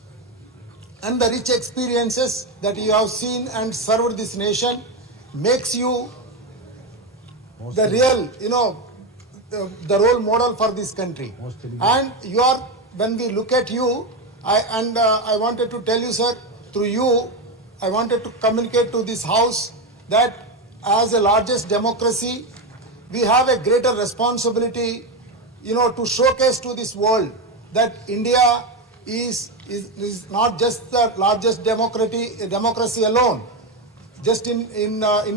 and the rich experiences that you have seen and served this nation makes you the real, you know, the role model for this country. And you are, when we look at you, I wanted to tell you, sir, through you, I wanted to communicate to this House that as the largest democracy, we have a greater responsibility, you know, to showcase to this world that India is not just the largest democracy alone, just in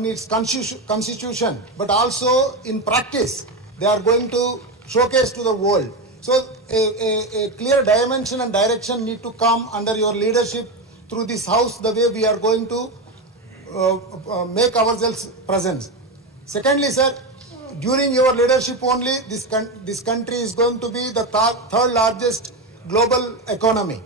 its constitution, but also in practice, they are going to showcase to the world. So a clear dimension and direction need to come under your leadership through this House, the way we are going to make ourselves present. Secondly, sir, during your leadership only, this country is going to be the third largest global economy.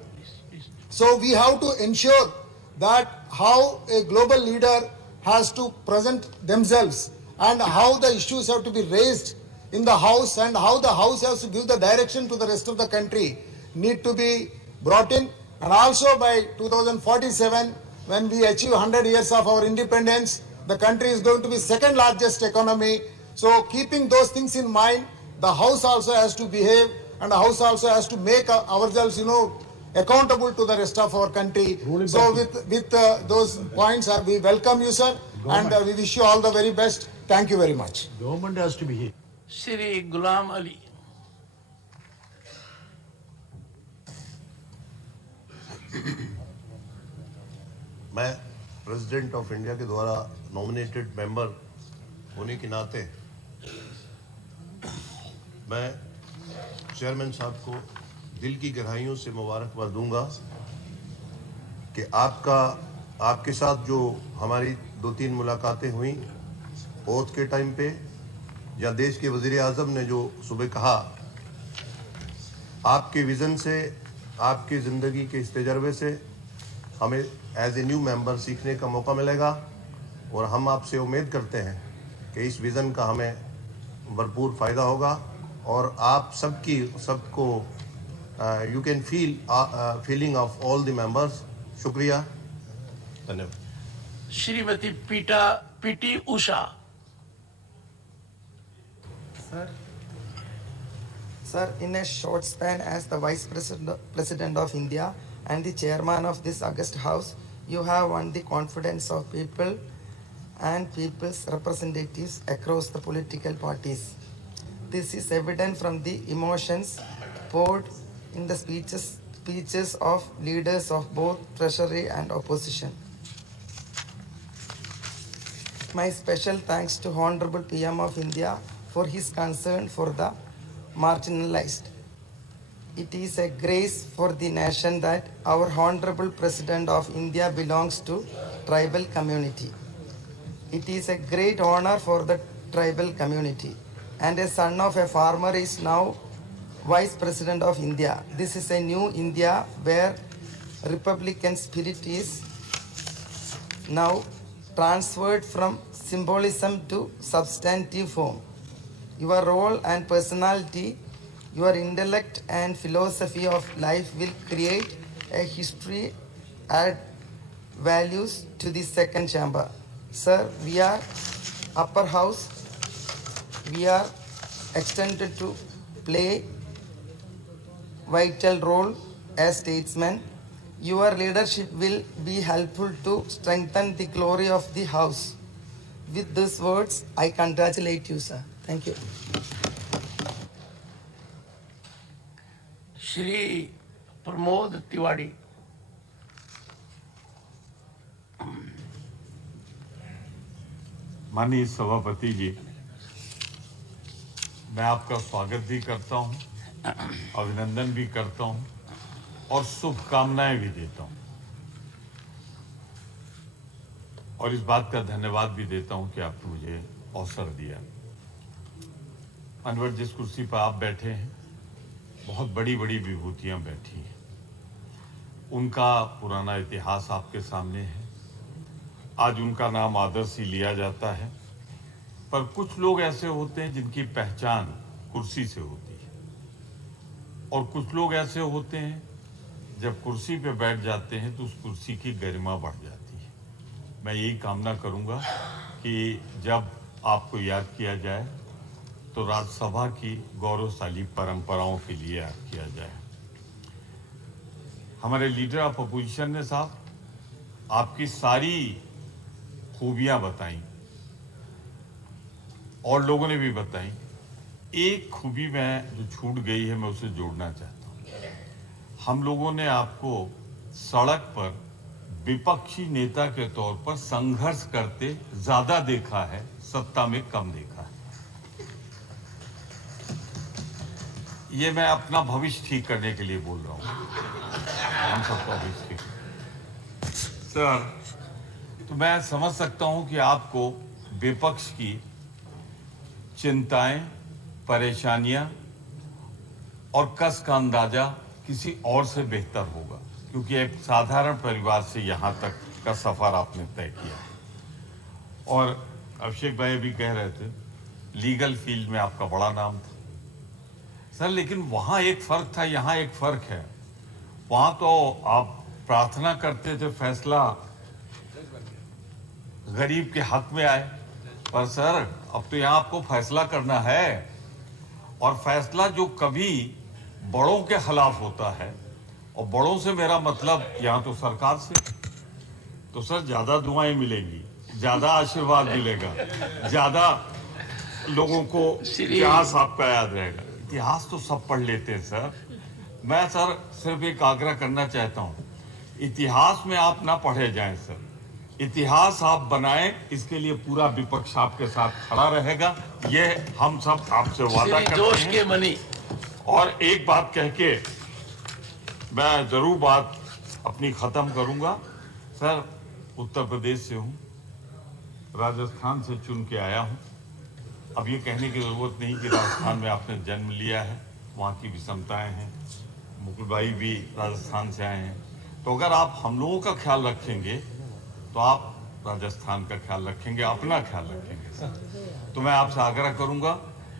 So we have to ensure that how a global leader has to present themselves and how the issues have to be raised in the House and how the House has to give the direction to the rest of the country need to be brought in. And also by 2047, when we achieve 100 years of our independence, the country is going to be second largest economy. So keeping those things in mind, the House also has to behave and the House also has to make ourselves, you know, accountable to the rest of our country. So with those points, we welcome you, sir, and we wish you all the very best. Thank you very much. Government has to behave. Shri Ghulam Ali. मैं president of India के द्वारा nominated member होने के नाते मैं चेयरमैन साहब को दिल की गहराइयों से मुबारकबाद दूंगा कि आपके साथ जो हमारी 2-3 मुलाकातें हुई ओथ के टाइम पे या देश के वजीर आज़म ने जो सुबह कहा, आपके विज़न से, आपकी ज़िंदगी के इस तजर्बे से हमें एज ए न्यू मेंबर सीखने का मौका मिलेगा और हम आपसे उम्मीद करते हैं कि इस विज़न का हमें भरपूर फ़ायदा होगा और आप सबको you can feeling of all the members. शुक्रिया, धन्यवाद। श्रीमती पीटी Usha. Sir, in a short span as the Vice President of India and the Chairman of this August House, you have won the confidence of people and people's representatives across the political parties. This is evident from the emotions poured in the speeches of leaders of both treasury and opposition. My special thanks to Honorable PM of India for his concern for the marginalized. It is a grace for the nation that our Honorable President of India belongs to tribal community. It is a great honor for the tribal community, and a son of a farmer is now Vice President of India. This is a new India where Republican spirit is now transferred from symbolism to substantive form. Your role and personality, your intellect and philosophy of life will create a history, add values to the second chamber. Sir, we are upper house. We are extended to play vital role as statesmen. Your leadership will be helpful to strengthen the glory of the house. With these words, I congratulate you, sir. Thank you. Shri प्रमोद तिवारी। माननीय सभापति जी, मैं आपका स्वागत भी करता हूं, अभिनंदन भी करता हूं और शुभकामनाएं भी देता हूं और इस बात का धन्यवाद भी देता हूं कि आपने मुझे अवसर दिया। अनवर, जिस कुर्सी पर आप बैठे हैं, बहुत बड़ी बड़ी विभूतियां बैठी हैं। उनका पुराना इतिहास आपके सामने है। आज उनका नाम आदर से लिया जाता है, पर कुछ लोग ऐसे होते हैं जिनकी पहचान कुर्सी से होती है और कुछ लोग ऐसे होते हैं जब कुर्सी पे बैठ जाते हैं तो उस कुर्सी की गरिमा बढ़ जाती है। मैं यही कामना करूंगा कि जब आपको याद किया जाए तो राज्यसभा की गौरवशाली परंपराओं के लिए याद किया जाए। हमारे लीडर ऑफ अपोजिशन ने साहब आपकी सारी खूबियां बताई और लोगों ने भी बताई। एक खूबी में जो छूट गई है, मैं उसे जोड़ना चाहता हूं। हम लोगों ने आपको सड़क पर विपक्षी नेता के तौर पर संघर्ष करते ज्यादा देखा है, सत्ता में कम देखा है। ये मैं अपना भविष्य ठीक करने के लिए बोल रहा हूं, हम सबका भविष्य ठीक। सर, तो मैं समझ सकता हूं कि आपको विपक्ष की चिंताएं, परेशानियां और कष्ट का अंदाजा किसी और से बेहतर होगा, क्योंकि एक साधारण परिवार से यहां तक का सफर आपने तय किया। और अभिषेक भाई भी कह रहे थे, लीगल फील्ड में आपका बड़ा नाम था सर, लेकिन वहां एक फर्क था, यहां एक फर्क है। वहां तो आप प्रार्थना करते थे फैसला गरीब के हक में आए, पर सर अब तो यहाँ आपको फैसला करना है, और फैसला जो कभी बड़ों के खिलाफ होता है, और बड़ों से मेरा मतलब यहाँ तो सरकार से, तो सर ज्यादा दुआएं मिलेंगी, ज्यादा आशीर्वाद मिलेगा, ज्यादा लोगों को इतिहास आपका याद रहेगा। इतिहास तो सब पढ़ लेते हैं सर। मैं सर सिर्फ एक आग्रह करना चाहता हूँ, इतिहास में आप ना पढ़े जाएं सर, इतिहास आप बनाएं। इसके लिए पूरा विपक्ष आपके साथ खड़ा रहेगा, ये हम सब आपसे वादा करते हैं। जोश के मनी। और एक बात कह के मैं जरूर बात अपनी खत्म करूंगा। सर, उत्तर प्रदेश से हूं, राजस्थान से चुन के आया हूं। अब ये कहने की जरूरत नहीं कि राजस्थान में आपने जन्म लिया है, वहाँ की विषमताएं हैं। मुकुल भाई भी राजस्थान से आए हैं, तो अगर आप हम लोगों का ख्याल रखेंगे तो आप राजस्थान का ख्याल रखेंगे, अपना ख्याल रखेंगे। तो मैं आपसे आग्रह करूंगा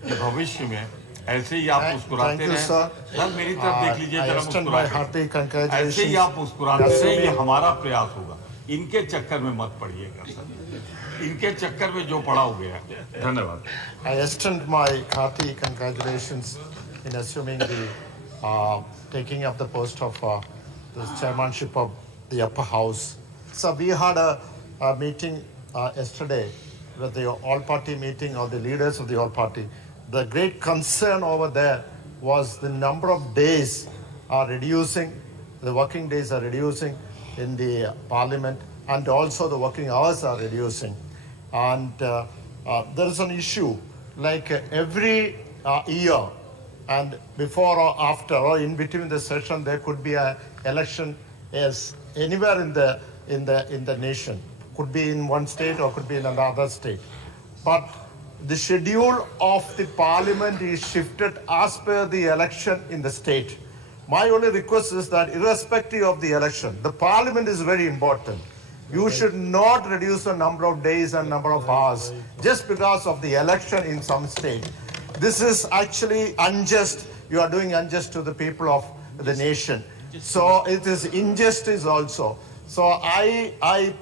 कि भविष्य में ऐसे ही आप मुस्कुराते रहें। सर मेरी तरफ देख लीजिए जरा, मुस्कुराते, ऐसे ही आप मुस्कुराते रहें, ये हमारा प्रयास होगा। इनके चक्कर में मत पड़िएगा सर, इनके चक्कर में जो पड़ा हो गया। धन्यवाद। I extend my hearty congratulations in assuming the taking up the post of the chairmanship of the upper house. So we had a meeting yesterday with the all-party meeting of the leaders of the all-party. The great concern over there was the number of days are reducing, the working days are reducing in the parliament, and also the working hours are reducing. And there is an issue like every year, and before or after or in between the session, there could be an election as anywhere in the nation. Could be in one state or could be in another state. But the schedule of the parliament is shifted as per the election in the state. My only request is that irrespective of the election, the parliament is very important. You should not reduce the number of days and number of hours just because of the election in some state. this is actually unjust. You are doing unjust to the people of the nation. So it is injustice also. So I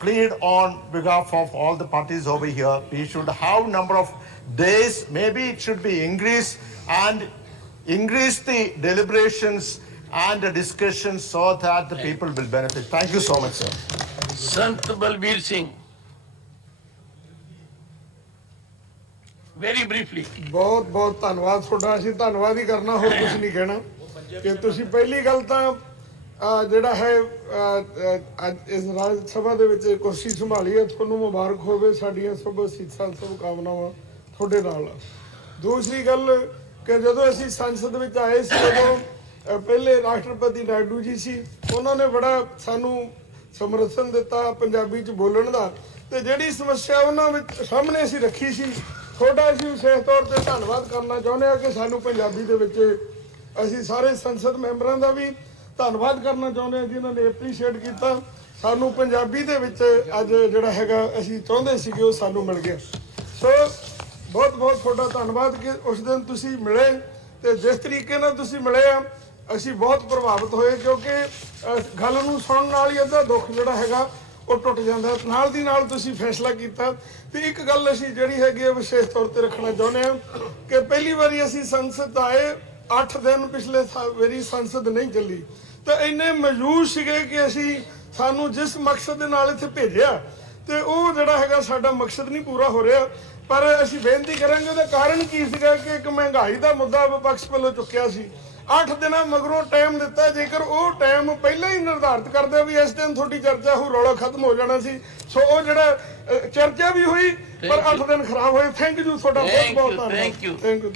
plead on behalf of all the parties over here. We should have number of days. Maybe it should be increased and increase the deliberations and the discussions so that the people will benefit. Thank you so much, sir. Sant Balbir Singh. Very briefly. बहुत बहुत धन्यवाद ਤੁਹਾਡਾ ਅਸੀਂ ਧੰਨਵਾਦ ਹੀ ਕਰਨਾ ਹੋਰ ਕੁਝ ਨਹੀਂ ਕਹਿਣਾ ਕਿ ਤੁਸੀਂ ਪਹਿਲੀ ਗੱਲ ਤਾਂ ਜਿਹੜਾ ਹੈ ਇਸ ਰਾਜ ਸਭਾ ਦੇ ਵਿੱਚ ਕੁਰਸੀ ਸੰਭਾਲੀ ਹੈ ਤੁਹਾਨੂੰ ਮੁਬਾਰਕ ਹੋਵੇ ਸਾਡੀਆਂ ਸਭ ਅਸੀਸਾਂ ਸਭ ਕਾਮਨਾਵਾਂ ਤੁਹਾਡੇ ਨਾਲ ਦੂਸਰੀ ਗੱਲ ਕਿ ਜਦੋਂ ਅਸੀਂ ਸੰਸਦ ਵਿੱਚ ਆਏ ਸੀ ਉਦੋਂ ਪਹਿਲੇ ਰਾਸ਼ਟਰਪਤੀ ਨਾਇਡੂ ਜੀ ਸੀ ਉਹਨਾਂ ਨੇ ਬੜਾ ਸਾਨੂੰ ਸਮਰਥਨ ਦਿੱਤਾ ਪੰਜਾਬੀ ਚ ਬੋਲਣ ਦਾ ਤੇ ਜਿਹੜੀ ਸਮੱਸਿਆ ਉਹਨਾਂ ਵਿੱਚ ਸਾਹਮਣੇ ਅਸੀਂ ਰੱਖੀ ਸੀ ਤੁਹਾਡਾ ਅਸੀਂ ਵਿਸ਼ੇਸ਼ ਤੌਰ ਤੇ ਧੰਨਵਾਦ ਕਰਨਾ ਚਾਹੁੰਦੇ ਹਾਂ ਕਿ ਸਾਨੂੰ ਪੰਜਾਬੀ ਦੇ ਵਿੱਚ ਅਸੀਂ ਸਾਰੇ ਸੰਸਦ ਮੈਂਬਰਾਂ ਦਾ ਵੀ ਧੰਨਵਾਦ ਕਰਨਾ ਚਾਹੁੰਦੇ ਹਾਂ ਜਿਨ੍ਹਾਂ ਨੇ ਐਪਰੀਸ਼ੀਏਟ ਕੀਤਾ ਸਾਨੂੰ ਪੰਜਾਬੀ ਦੇ ਵਿੱਚ ਅੱਜ ਜਿਹੜਾ ਹੈਗਾ ਅਸੀਂ ਚਾਹੁੰਦੇ ਸੀਗੇ ਉਹ ਸਾਨੂੰ ਮਿਲ ਗਿਆ ਸੋ ਬਹੁਤ ਬਹੁਤ ਤੁਹਾਡਾ ਧੰਨਵਾਦ ਕਿ ਉਸ ਦਿਨ ਤੁਸੀਂ ਮਿਲੇ ਤੇ ਜਿਸ ਤਰੀਕੇ ਨਾਲ ਤੁਸੀਂ ਮਿਲੇ ਆ ਅਸੀਂ ਬਹੁਤ ਪ੍ਰਭਾਵਿਤ ਹੋਏ ਕਿਉਂਕਿ ਗੱਲ ਨੂੰ ਸੁਣਨ ਨਾਲ ਹੀ ਅੱਧਾ ਦੁੱਖ ਜਿਹੜਾ ਹੈਗਾ ਉਹ ਟੁੱਟ ਜਾਂਦਾ ਨਾਲ ਦੀ ਨਾਲ ਤੁਸੀਂ ਫੈਸਲਾ ਕੀਤਾ ਤੇ ਇੱਕ ਗੱਲ ਅਸੀਂ ਜਿਹੜੀ ਹੈਗੀ ਹੈ ਵਿਸ਼ੇਸ਼ ਤੌਰ ਤੇ ਰੱਖਣਾ ਚਾਹੁੰਦੇ ਹਾਂ ਕਿ ਪਹਿਲੀ ਵਾਰੀ ਅਸੀਂ ਸੰਸਦ ਆਏ 8 ਦਿਨ ਪਿਛਲੇ ਵਾਰੀ ਸੰਸਦ ਨਹੀਂ ਚੱਲੀ ਤਾਂ ਇੰਨੇ ਮੌਜੂਦ ਸੀਗੇ ਕਿ ਅਸੀਂ ਸਾਨੂੰ ਜਿਸ ਮਕਸਦ ਦੇ ਨਾਲ ਇੱਥੇ ਭੇਜਿਆ ਤੇ ਉਹ ਜਿਹੜਾ ਹੈਗਾ ਸਾਡਾ ਮਕਸਦ ਨਹੀਂ ਪੂਰਾ ਹੋ ਰਿਹਾ ਪਰ ਅਸੀਂ ਬੇਨਤੀ ਕਰਾਂਗੇ ਉਹਦਾ ਕਾਰਨ ਕੀ ਸੀਗਾ ਕਿ ਇੱਕ ਮਹਿੰਗਾਈ ਦਾ ਮੁੱਦਾ ਵਿਪਕਸ਼ ਵੱਲੋਂ ਚੁੱਕਿਆ ਸੀ 8 ਦਿਨਾਂ ਮਗਰੋਂ ਟਾਈਮ ਦਿੱਤਾ ਜੇਕਰ ਉਹ ਟਾਈਮ ਪਹਿਲਾਂ ਹੀ ਨਿਰਧਾਰਿਤ ਕਰਦੇ ਵੀ ਇਸ ਦਿਨ ਤੁਹਾਡੀ ਚਰਚਾ ਹੋ ਰੌਲਾ ਖਤਮ ਹੋ ਜਾਣਾ ਸੀ ਸੋ ਉਹ ਜਿਹੜਾ ਚਰਚਾ ਵੀ ਹੋਈ ਪਰ 8 ਦਿਨ ਖਰਾਬ ਹੋਏ ਥੈਂਕ ਯੂ ਤੁਹਾਡਾ ਬਹੁਤ ਬਹੁਤ ਧੰਨਵਾਦ ਥੈਂਕ ਯੂ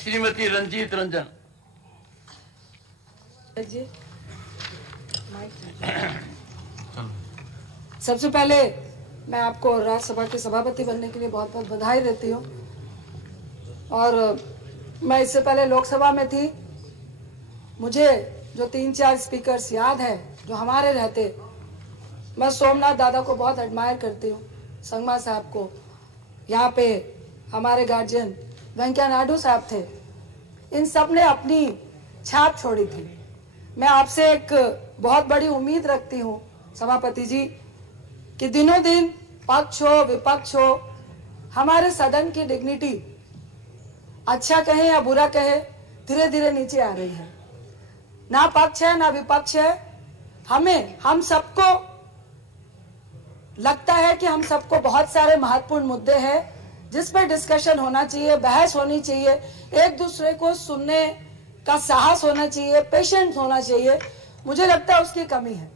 श्रीमती रंजीत रंजन सबसे पहले मैं आपको राज्यसभा के सभापति बनने के लिए बहुत बहुत बधाई देती हूँ और मैं इससे पहले लोकसभा में थी मुझे जो 3-4 स्पीकर्स याद है जो हमारे रहते मैं सोमनाथ दादा को बहुत एडमायर करती हूँ संगमा साहब को यहाँ पे हमारे गार्जियन वेंकैया नायडू साहब थे इन सब ने अपनी छाप छोड़ी थी मैं आपसे एक बहुत बड़ी उम्मीद रखती हूँ सभापति जी कि दिनों दिन पक्ष हो विपक्ष हो हमारे सदन की डिग्निटी अच्छा कहे या बुरा कहे धीरे धीरे नीचे आ रही है ना पक्ष है ना विपक्ष है हम सबको लगता है कि हम सबको बहुत सारे महत्वपूर्ण मुद्दे हैं जिस पर डिस्कशन होना चाहिए बहस होनी चाहिए एक दूसरे को सुनने का साहस होना चाहिए पेशेंस होना चाहिए मुझे लगता है उसकी कमी है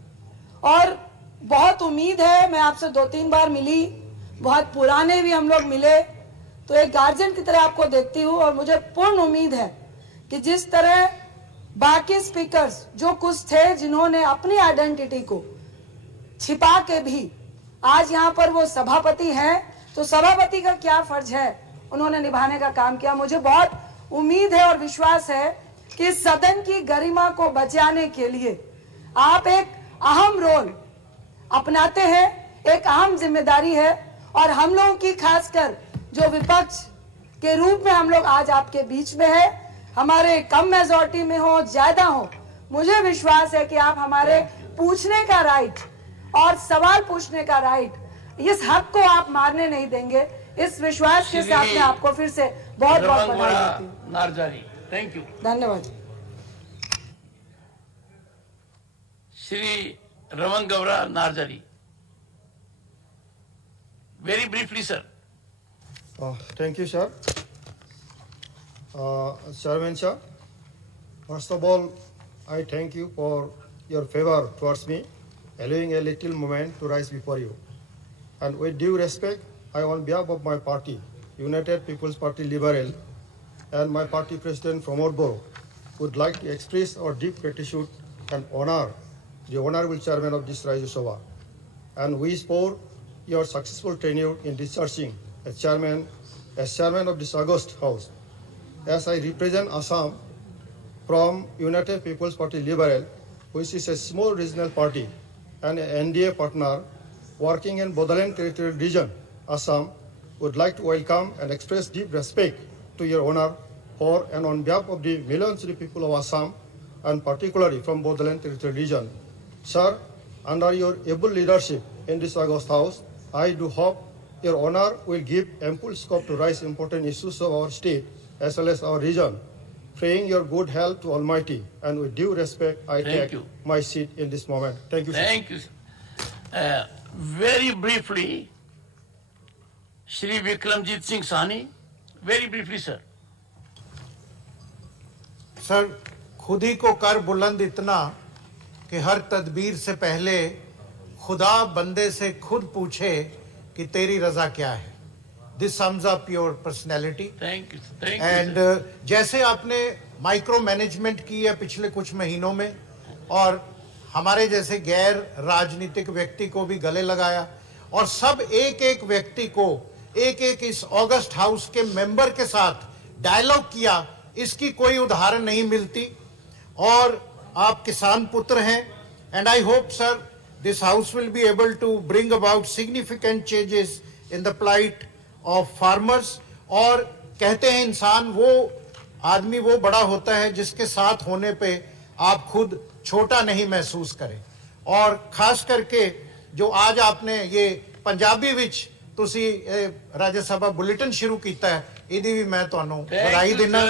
और बहुत उम्मीद है मैं आपसे 2-3 बार मिली बहुत पुराने भी हम लोग मिले तो एक गार्जियन की तरह आपको देखती हूँ और मुझे पूर्ण उम्मीद है कि जिस तरह बाकी स्पीकर्स जो कुछ थे जिन्होंने अपनी आइडेंटिटी को छिपा के भी आज यहाँ पर वो सभापति हैं तो सभापति का क्या फर्ज है उन्होंने निभाने का काम किया मुझे बहुत उम्मीद है और विश्वास है कि सदन की गरिमा को बचाने के लिए आप एक अहम रोल अपनाते हैं एक अहम जिम्मेदारी है और हम लोगों की खासकर जो विपक्ष के रूप में हम लोग आज आपके बीच में है हमारे कम मेजॉरिटी में हो ज्यादा हो मुझे विश्वास है कि आप हमारे पूछने का राइट और सवाल पूछने का राइट इस हक को आप मारने नहीं देंगे इस विश्वास के साथ मैं आपको फिर से बहुत बहुत बधाई देती हूँ नारजारी थैंक यू धन्यवाद श्री रमन गौरा Narzary very briefly sir thank you sir Chairman sir first of all I thank you for your favor towards me allowing a little moment to rise before you and with due respect I on behalf of my party United People's Party Liberal and my party president Pramod Boro would like to express our deep gratitude and honor the honorable chairman of this Rajya Sabha and wish for your successful tenure in discharging as chairman of this August House. As I represent Assam from United People's Party Liberal, which is a small regional party and an NDA partner working in Bodoland Territorial Region, Assam, would like to welcome and express deep respect to your honor for and on behalf of the millions of the people of Assam and particularly from Bodoland Territorial Region. Sir, under your able leadership in this August House, I do hope your honor will give ample scope to raise important issues of our state as well as our region. Praying your good health to Almighty, and with due respect, I take my seat in this moment. Thank you, sir. Thank you. Very briefly, Shri Vikramjit Singh Sahni. Very briefly, sir. Sir, खुद ही को कर बुलंद इतना कि हर तदबीर से पहले खुदा बंदे से खुद पूछे कि तेरी रजा क्या है. This sums up your personality. Thank you. Thank you. And जैसे आपने माइक्रो मैनेजमेंट की है पिछले कुछ महीनों में और हमारे जैसे गैर राजनीतिक व्यक्ति को भी गले लगाया और सब एक एक व्यक्ति को एक एक इस अगस्त हाउस के मेंबर के साथ डायलॉग किया, इसकी कोई उदाहरण नहीं मिलती. और आप किसान पुत्र हैं and I hope sir this house will be able to bring about significant changes in the plight of farmers. और कहते हैं इंसान वो आदमी वो बड़ा होता है जिसके साथ होने पे आप खुद छोटा नहीं महसूस करें. और खास करके जो आज आपने ये पंजाबी विच तुसी राज्य सभा बुलेटिन शुरू किया है, इदी भी मैं ਤੁਹਾਨੂੰ बधाई देना.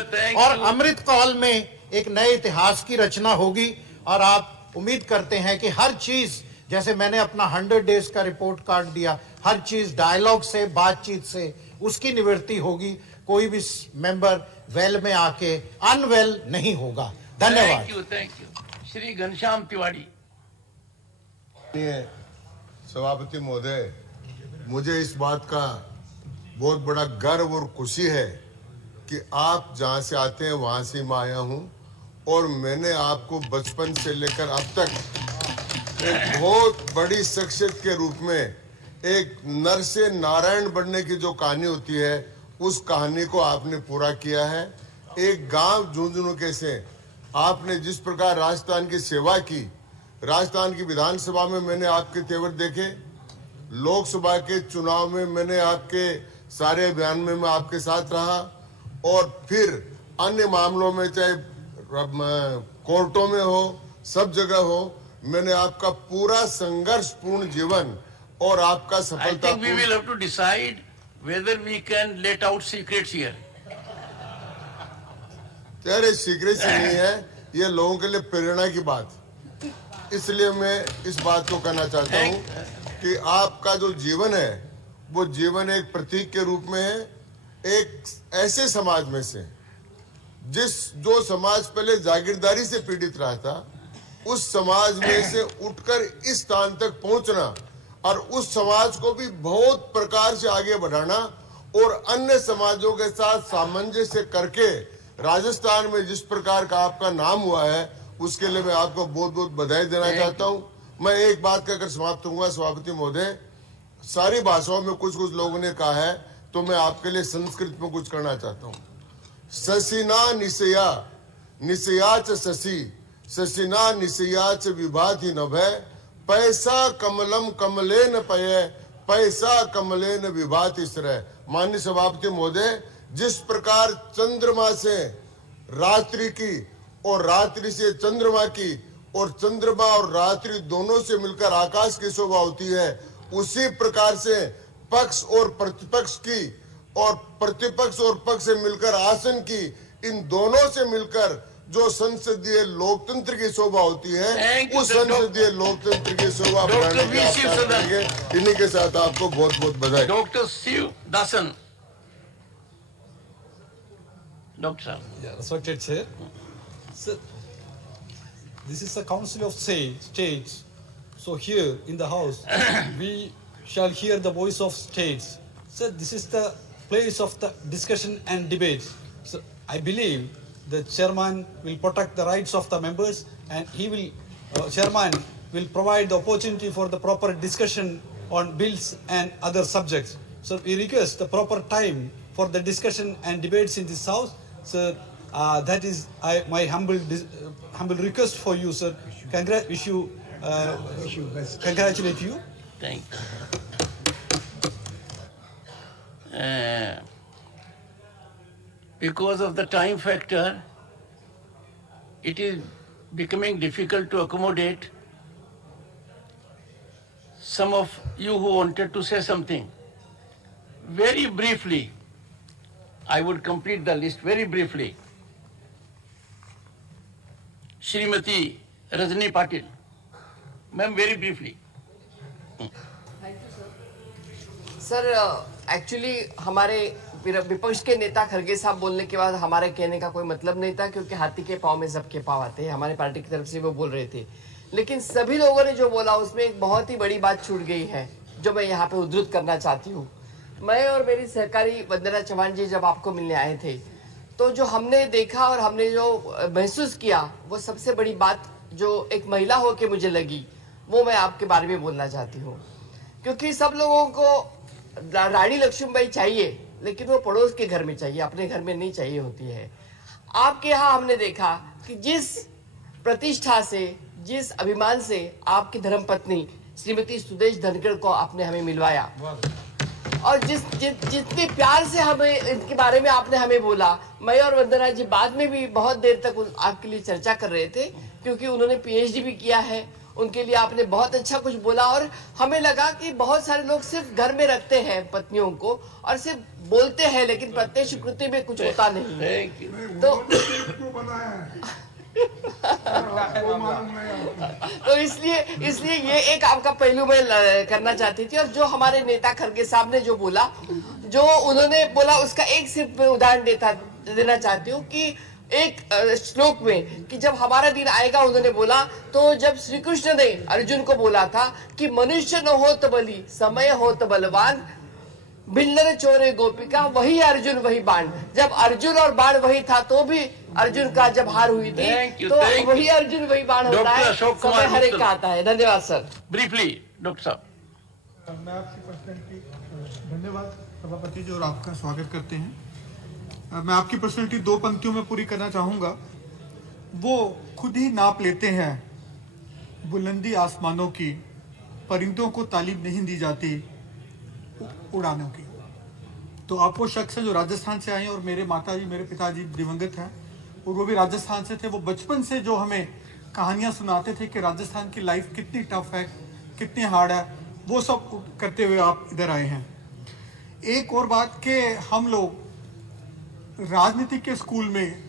और अमृत काल में एक नए इतिहास की रचना होगी और आप उम्मीद करते हैं कि हर चीज जैसे मैंने अपना 100 डेज का रिपोर्ट कार्ड दिया, हर चीज डायलॉग से बातचीत से उसकी निवृत्ति होगी. कोई भी मेंबर वेल में आके अनवेल नहीं होगा. धन्यवाद. Thank you. श्री घनश्याम तिवारी. सभापति महोदय, मुझे इस बात का बहुत बड़ा गर्व और खुशी है कि आप जहां से आते हैं वहां से मैं आया हूं और मैंने आपको बचपन से लेकर अब तक एक बहुत बड़ी शख्सियत के रूप में एक नर से नारायण बनने की जो कहानी होती है उस कहानी को आपने पूरा किया है. एक गांव झुंझुनू से आपने जिस प्रकार राजस्थान की सेवा की, राजस्थान की विधानसभा में मैंने आपके तेवर देखे, लोकसभा के चुनाव में मैंने आपके सारे अभियान में मैं आपके साथ रहा और फिर अन्य मामलों में चाहे कोर्टों में हो, सब जगह हो, मैंने आपका पूरा संघर्षपूर्ण जीवन और आपका सफलता. I think we will have to decide whether we can let out secrets here. अरे सीक्रेसी नहीं है, ये लोगों के लिए प्रेरणा की बात. इसलिए मैं इस बात को कहना चाहता हूँ कि आपका जो जीवन है वो जीवन एक प्रतीक के रूप में है. एक ऐसे समाज में से जो समाज पहले जागीरदारी से पीड़ित रहा था, उस समाज में से उठकर इस स्थान तक पहुंचना और उस समाज को भी बहुत प्रकार से आगे बढ़ाना और अन्य समाजों के साथ सामंजस्य करके राजस्थान में जिस प्रकार का आपका नाम हुआ है उसके लिए मैं आपको बहुत बहुत बधाई देना चाहता हूं. मैं एक बात कहकर समाप्त होऊंगा सभापति महोदय. सारी भाषाओं में कुछ कुछ लोगों ने कहा है तो मैं आपके लिए संस्कृत में कुछ करना चाहता हूं. ससिना निशया निशया च शशि ससिना निशया च विभाति नभय पैसा कमलम कमले न पय पैसा कमले न विभाति श्रय. माननीय सभापति महोदय, जिस प्रकार चंद्रमा से रात्रि की और रात्रि से चंद्रमा की और चंद्रमा और रात्रि दोनों से मिलकर आकाश की शोभा होती है, उसी प्रकार से पक्ष और प्रतिपक्ष की और प्रतिपक्ष और पक्ष से मिलकर आसन की, इन दोनों से मिलकर जो संसदीय लोकतंत्र की शोभा होती है, उस संसदीय लोकतंत्र की शोभा बढ़ाने के इन्हीं के साथ आपको बहुत बहुत बधाई. Doctor Shiv Dasan. Doctor Sir. Yeah, respected Chair. Sir, this is the Council of States. So here in the House, we shall hear the voice of states. Sir, this is the place of the discussion and debate. So I believe the chairman will protect the rights of the members and he will, chairman will provide the opportunity for the proper discussion on bills and other subjects. So we request the proper time for the discussion and debates in this House. Sir, that is my humble request for you, sir. Congratulate you. Thank you. because of the time factor, it is becoming difficult to accommodate some of you who wanted to say something. Very briefly, I would complete the list very briefly. Shrimati Rajni Patil. Ma'am, very briefly. Sir actually हमारे विपक्ष के नेता खड़गे साहब बोलने के बाद हमारे कहने का कोई मतलब नहीं था, क्योंकि हाथी के पाँव में सबके पाँव आते हैं। हमारे पार्टी की तरफ से वो बोल रहे थे, लेकिन सभी लोगों ने जो बोला उसमें एक बहुत ही बड़ी बात छूट गई है जो मैं यहाँ पे उद्धृत करना चाहती हूँ। मैं और मेरी सहकारी वंदना चौहान जी जब आपको मिलने आए थे, तो जो हमने देखा और हमने जो महसूस किया, वो सबसे बड़ी बात जो एक महिला होकर मुझे लगी, वो मैं आपके बारे में बोलना चाहती हूँ। क्योंकि सब लोगों को रानी लक्ष्मीबाई चाहिए, लेकिन वो पड़ोस के घर में चाहिए, अपने घर में नहीं चाहिए होती है। आपके यहाँ हमने देखा कि जिस प्रतिष्ठा से, जिस अभिमान से आपकी धर्मपत्नी श्रीमती सुदेश धनखड़ को आपने हमें मिलवाया, और जितने प्यार से हमें इनके बारे में आपने हमें बोला, मैं और वंदना जी बाद में भी बहुत देर तक आपके लिए चर्चा कर रहे थे, क्योंकि उन्होंने PhD भी किया है, उनके लिए आपने बहुत अच्छा कुछ बोला। और हमें लगा कि बहुत सारे लोग सिर्फ घर में रखते हैं पत्नियों को और सिर्फ बोलते हैं, लेकिन प्रत्यक्ष कृत्य में कुछ होता नहीं। तो इसलिए ये एक आपका पहलू मैं करना चाहती थी। और जो हमारे नेता खड़गे साहब ने जो बोला, जो उन्होंने बोला, उसका एक सिर्फ उदाहरण देना चाहती हूँ कि एक श्लोक में कि जब हमारा दिन आएगा, उन्होंने बोला, तो जब श्री कृष्ण ने अर्जुन को बोला था कि मनुष्य न हो तो बलि, समय हो तो बलवान, भिल्लर चोरे गोपिका, वही अर्जुन वही बाण। जब अर्जुन और बाण वही था, तो भी अर्जुन का जब हार हुई थी, तो वही अर्जुन वही बाण होता है, समय हर एक का आता है। धन्यवाद सर। ब्रीफली डॉक्टर साहब। मैं आपकी पर्सनैलिटी, धन्यवाद सभापति जी, और आपका स्वागत करते हैं। मैं आपकी पर्सनैलिटी 2 पंक्तियों में पूरी करना चाहूँगा। वो खुद ही नाप लेते हैं बुलंदी आसमानों की, परिंदों को तालीम नहीं दी जाती उड़ानों की। तो आप वो शख्स हैं जो राजस्थान से आए हैं, और मेरे माताजी, मेरे पिताजी दिवंगत हैं, और वो भी राजस्थान से थे। वो बचपन से जो हमें कहानियाँ सुनाते थे कि राजस्थान की लाइफ कितनी टफ है, कितनी हार्ड है, वो सब करते हुए आप इधर आए हैं। एक और बात कि हम लोग राजनीति के स्कूल में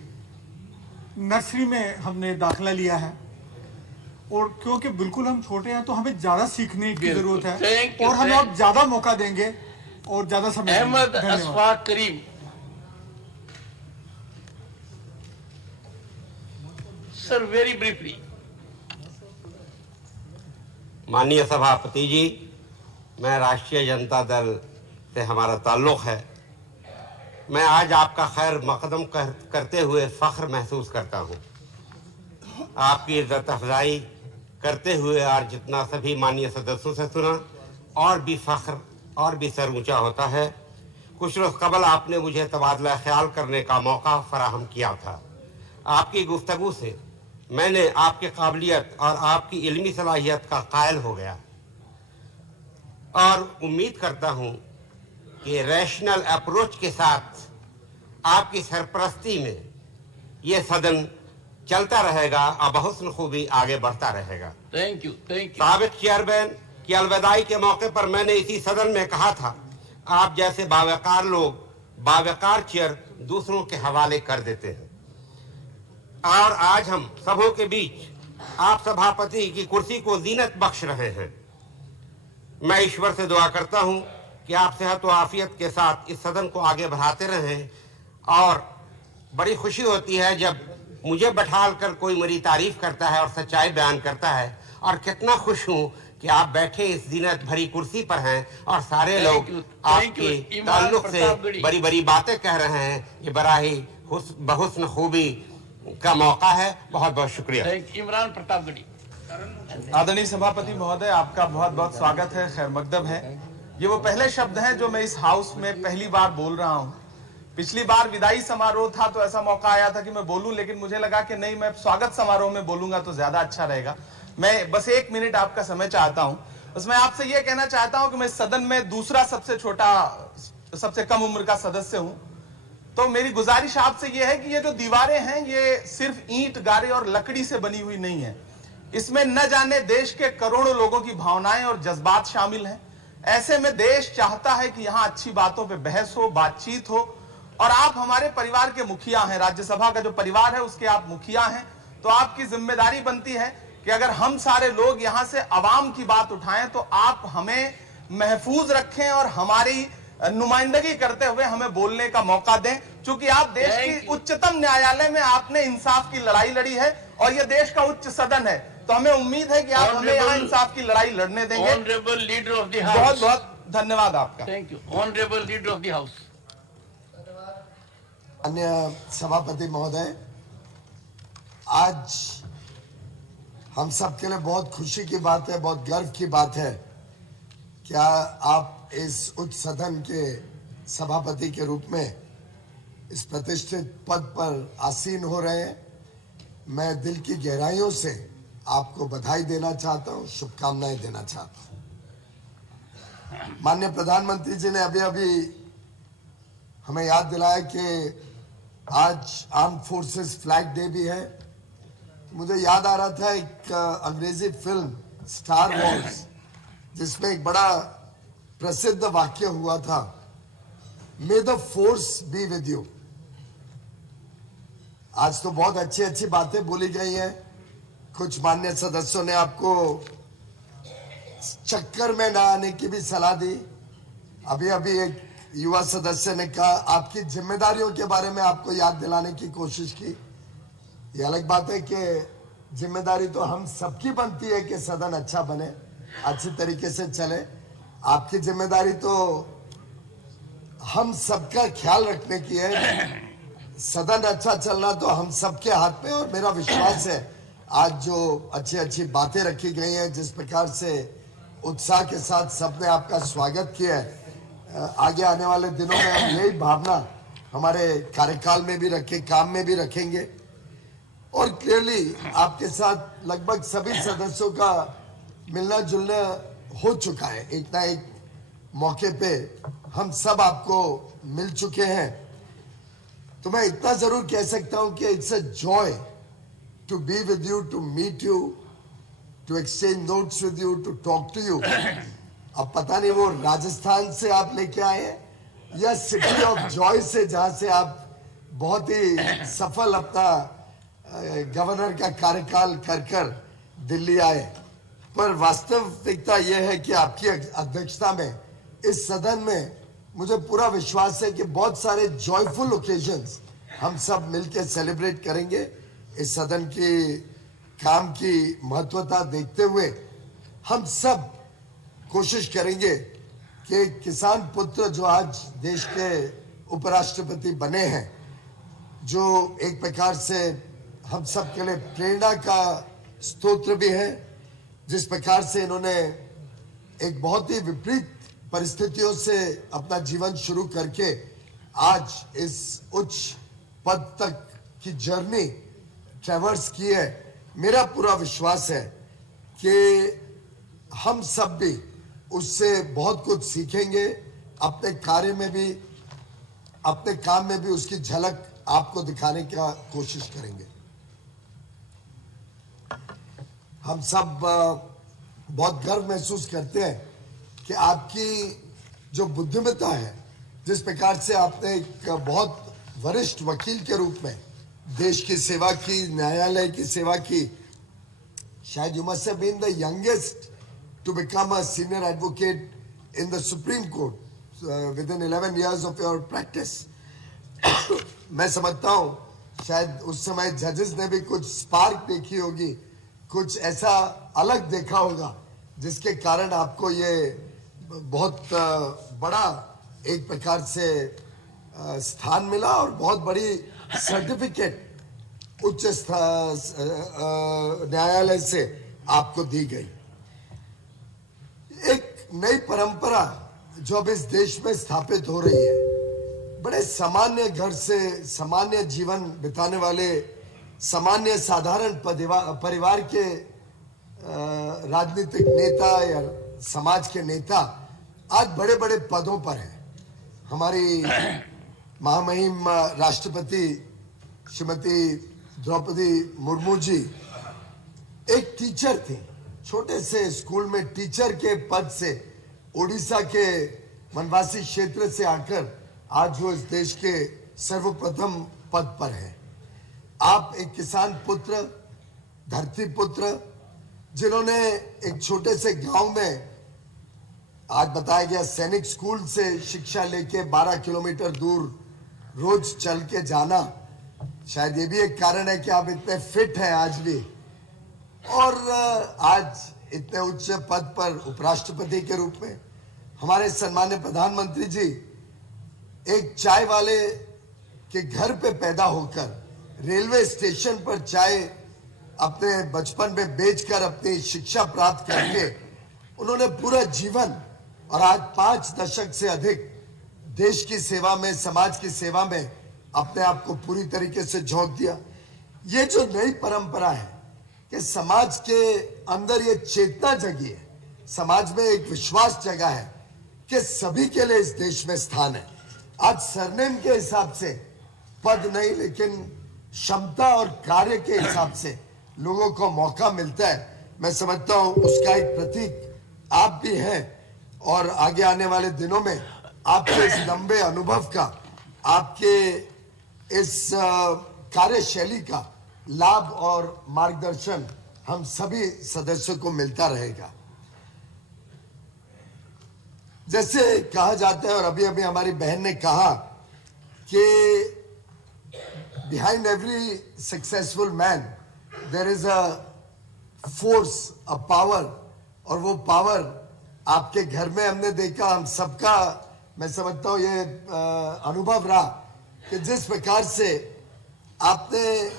नर्सरी में हमने दाखिला लिया है, और क्योंकि बिल्कुल हम छोटे हैं तो हमें ज्यादा सीखने की जरूरत है, और हमें आप ज्यादा मौका देंगे और ज्यादा समय। Ahmed Ashfaq Karim. Sir very briefly. माननीय सभापति जी, मैं राष्ट्रीय जनता दल से हमारा ताल्लुक है। मैं आज आपका खैर मकदम करते हुए फख्र महसूस करता हूँ, आपकी इज्जत अफजाई करते हुए, और जितना सभी माननीय सदस्यों से सुना, और भी फख्र और भी सर ऊंचा होता है। कुछ रोज़ कबल आपने मुझे तबादला ख्याल करने का मौका फराहम किया था। आपकी गुफ्तगू से मैंने आपकी काबिलियत और आपकी इल्मी सलाहियत का कायल हो गया, और उम्मीद करता हूँ कि रैशनल अप्रोच के साथ आपकी सरपरस्ती में ये सदन चलता रहेगा और बहुस्न खूबी आगे बढ़ता रहेगा। Thank you. साबिक चेयरमैन की अलविदाई के मौके पर मैंने इसी सदन में कहा था, आप जैसे बावकार लोग बावकार चेयर दूसरों के हवाले कर देते हैं, और आज हम सबों के बीच आप सभापति की कुर्सी को जीनत बख्श रहे हैं। मैं ईश्वर से दुआ करता हूं कि आप सेहत व आफियत के साथ इस सदन को आगे बढ़ाते रहें, और बड़ी खुशी होती है जब मुझे बैठाल कर कोई मेरी तारीफ करता है और सच्चाई बयान करता है, और कितना खुश हूं कि आप बैठे इस जीनत भरी कुर्सी पर हैं और सारे लोग आपके ताल्लुक से बड़ी बड़ी बातें कह रहे हैं। ये बड़ा ही बहुस्न खूबी का मौका है। बहुत बहुत शुक्रिया। इमरान प्रतापगढ़ी। आदरणीय सभापति महोदय, आपका बहुत बहुत स्वागत है, खैर मकदम है। ये वो पहले शब्द हैं जो मैं इस हाउस में पहली बार बोल रहा हूँ। पिछली बार विदाई समारोह था तो ऐसा मौका आया था कि मैं बोलूं, लेकिन मुझे लगा कि नहीं, मैं स्वागत समारोह में बोलूंगा तो ज्यादा अच्छा रहेगा। मैं बस 1 मिनट आपका समय चाहता हूं। बस मैं आपसे यह कहना चाहता हूं कि मैं सदन में दूसरा सबसे छोटा जो सबसे कम उम्र का सदस्य हूं, तो मेरी गुजारिश आपसे यह है कि ये जो दीवारें हैं ये सिर्फ ईंट, गारे और लकड़ी से बनी हुई नहीं है। इसमें न जाने देश के करोड़ों लोगों की भावनाएं और जज्बात शामिल हैं। ऐसे में देश चाहता है कि यहां अच्छी बातों पे बहस हो, बातचीत हो, और आप हमारे परिवार के मुखिया हैं, राज्यसभा का जो परिवार है उसके आप मुखिया हैं, तो आपकी जिम्मेदारी बनती है कि अगर हम सारे लोग यहां से अवाम की बात उठाएं तो आप हमें महफूज रखें और हमारी नुमाइंदगी करते हुए हमें बोलने का मौका दें। क्योंकि आप देश की उच्चतम न्यायालय में आपने इंसाफ की लड़ाई लड़ी है और यह देश का उच्च सदन है, तो हमें उम्मीद है कि आप हमें यहाँ इंसाफ की लड़ाई लड़ने देंगे। Honourable leader of the house, बहुत बहुत धन्यवाद आपका। Thank you. Honourable leader of the house. अन्य सभापति महोदय, आज हम सब के लिए बहुत खुशी की बात है, बहुत गर्व की बात है, क्या आप इस उच्च सदन के सभापति के रूप में इस प्रतिष्ठित पद पर आसीन हो रहे हैं। मैं दिल की गहराइयों से आपको बधाई देना चाहता हूं, शुभकामनाएं देना चाहता हूं। माननीय प्रधानमंत्री जी ने अभी अभी हमें याद दिलाया कि आज आर्म फोर्सेस फ्लैग डे भी है। मुझे याद आ रहा था एक अंग्रेजी फिल्म स्टार वॉर्स, जिसमें एक बड़ा प्रसिद्ध वाक्य हुआ था, मे the force B with you. आज तो बहुत अच्छी अच्छी बातें बोली गई हैं। कुछ माननीय सदस्यों ने आपको चक्कर में ना आने की भी सलाह दी। अभी अभी एक युवा सदस्य ने कहा आपकी जिम्मेदारियों के बारे में आपको याद दिलाने की कोशिश की। ये अलग बात है कि जिम्मेदारी तो हम सबकी बनती है कि सदन अच्छा बने, अच्छी तरीके से चले। आपकी जिम्मेदारी तो हम सबका ख्याल रखने की है। सदन अच्छा चलना तो हम सबके हाथ में, और मेरा विश्वास है आज जो अच्छी अच्छी बातें रखी गई हैं, जिस प्रकार से उत्साह के साथ सबने आपका स्वागत किया है, आगे आने वाले दिनों में हम यही भावना हमारे कार्यकाल में भी रखें, काम में भी रखेंगे। और क्लियरली आपके साथ लगभग सभी सदस्यों का मिलना जुलना हो चुका है। एक ना एक मौके पे हम सब आपको मिल चुके हैं। तो मैं इतना जरूर कह सकता हूं कि it's a joy to be with you, to meet you, to exchange notes with you, to talk to you. अब पता नहीं वो राजस्थान से आप लेके आए हैं या सिटी ऑफ जॉय से, जहां से आप बहुत ही सफल अपना गवर्नर का कार्यकाल कर दिल्ली आए। पर वास्तविकता यह है कि आपकी अध्यक्षता में इस सदन में मुझे पूरा विश्वास है कि बहुत सारे जॉयफुल ओकेजन्स हम सब मिलकर सेलिब्रेट करेंगे। इस सदन की काम की महत्वता देखते हुए हम सब कोशिश करेंगे कि किसान पुत्र जो आज देश के उपराष्ट्रपति बने हैं, जो एक प्रकार से हम सब के लिए प्रेरणा का स्तोत्र भी है, जिस प्रकार से इन्होंने एक बहुत ही विपरीत परिस्थितियों से अपना जीवन शुरू करके आज इस उच्च पद तक की जर्नी ट्रैवर्स की है। मेरा पूरा विश्वास है कि हम सब भी उससे बहुत कुछ सीखेंगे, अपने कार्य में भी, अपने काम में भी उसकी झलक आपको दिखाने का कोशिश करेंगे। हम सब बहुत गर्व महसूस करते हैं कि आपकी जो बुद्धिमत्ता है, जिस प्रकार से आपने एक बहुत वरिष्ठ वकील के रूप में देश की सेवा की, न्यायालय की सेवा की। शायद you must have been the youngest to become a senior advocate in the Supreme Court within 11 years of your practice. मैं समझता हूँ शायद उस समय जजेस ने भी कुछ स्पार्क देखी होगी, कुछ ऐसा अलग देखा होगा, जिसके कारण आपको ये बहुत बड़ा एक प्रकार से स्थान मिला और बहुत बड़ी सर्टिफिकेट उच्च न्यायालय से आपको दी गई। एक नई परंपरा जो अब इस देश में स्थापित हो रही है, बड़े सामान्य घर से सामान्य जीवन बिताने वाले सामान्य साधारण परिवार के राजनीतिक नेता या समाज के नेता आज बड़े बड़े पदों पर हैं। हमारी महामहिम राष्ट्रपति श्रीमती द्रौपदी मुर्मू जी एक टीचर थी, छोटे से स्कूल में टीचर के पद से ओडिशा के वनवासी क्षेत्र से आकर आज वो इस देश के सर्वप्रथम पद पर है। आप एक किसान पुत्र, धरती पुत्र, जिन्होंने एक छोटे से गांव में, आज बताया गया सैनिक स्कूल से शिक्षा लेके 12 किलोमीटर दूर रोज चल के जाना, शायद ये भी एक कारण है कि आप इतने फिट हैं आज भी, और आज इतने उच्च पद पर उपराष्ट्रपति के रूप में। हमारे सम्माननीय प्रधानमंत्री जी एक चाय वाले के घर पे पैदा होकर रेलवे स्टेशन पर चाय अपने बचपन में बेचकर अपनी शिक्षा प्राप्त करके उन्होंने पूरा जीवन और आज 5 दशक से अधिक देश की सेवा में, समाज की सेवा में अपने आप को पूरी तरीके से झोंक दिया। ये जो नई परंपरा है कि समाज के अंदर ये चेतना जगी है, समाज में एक विश्वास जगा है कि सभी के लिए इस देश में स्थान है। आज सरनेम के हिसाब से पद नहीं, लेकिन क्षमता और कार्य के हिसाब से लोगों को मौका मिलता है। मैं समझता हूं उसका एक प्रतीक आप भी हैं, और आगे आने वाले दिनों में आपके इस लंबे अनुभव का, आपके इस कार्यशैली का लाभ और मार्गदर्शन हम सभी सदस्यों को मिलता रहेगा। जैसे कहा जाता है, और अभी अभी हमारी बहन ने कहा कि behind every successful man there is a force, a power, और वो पावर आपके घर में हमने देखा। हम सबका, मैं समझता हूँ ये अनुभव रहा कि जिस प्रकार से आपने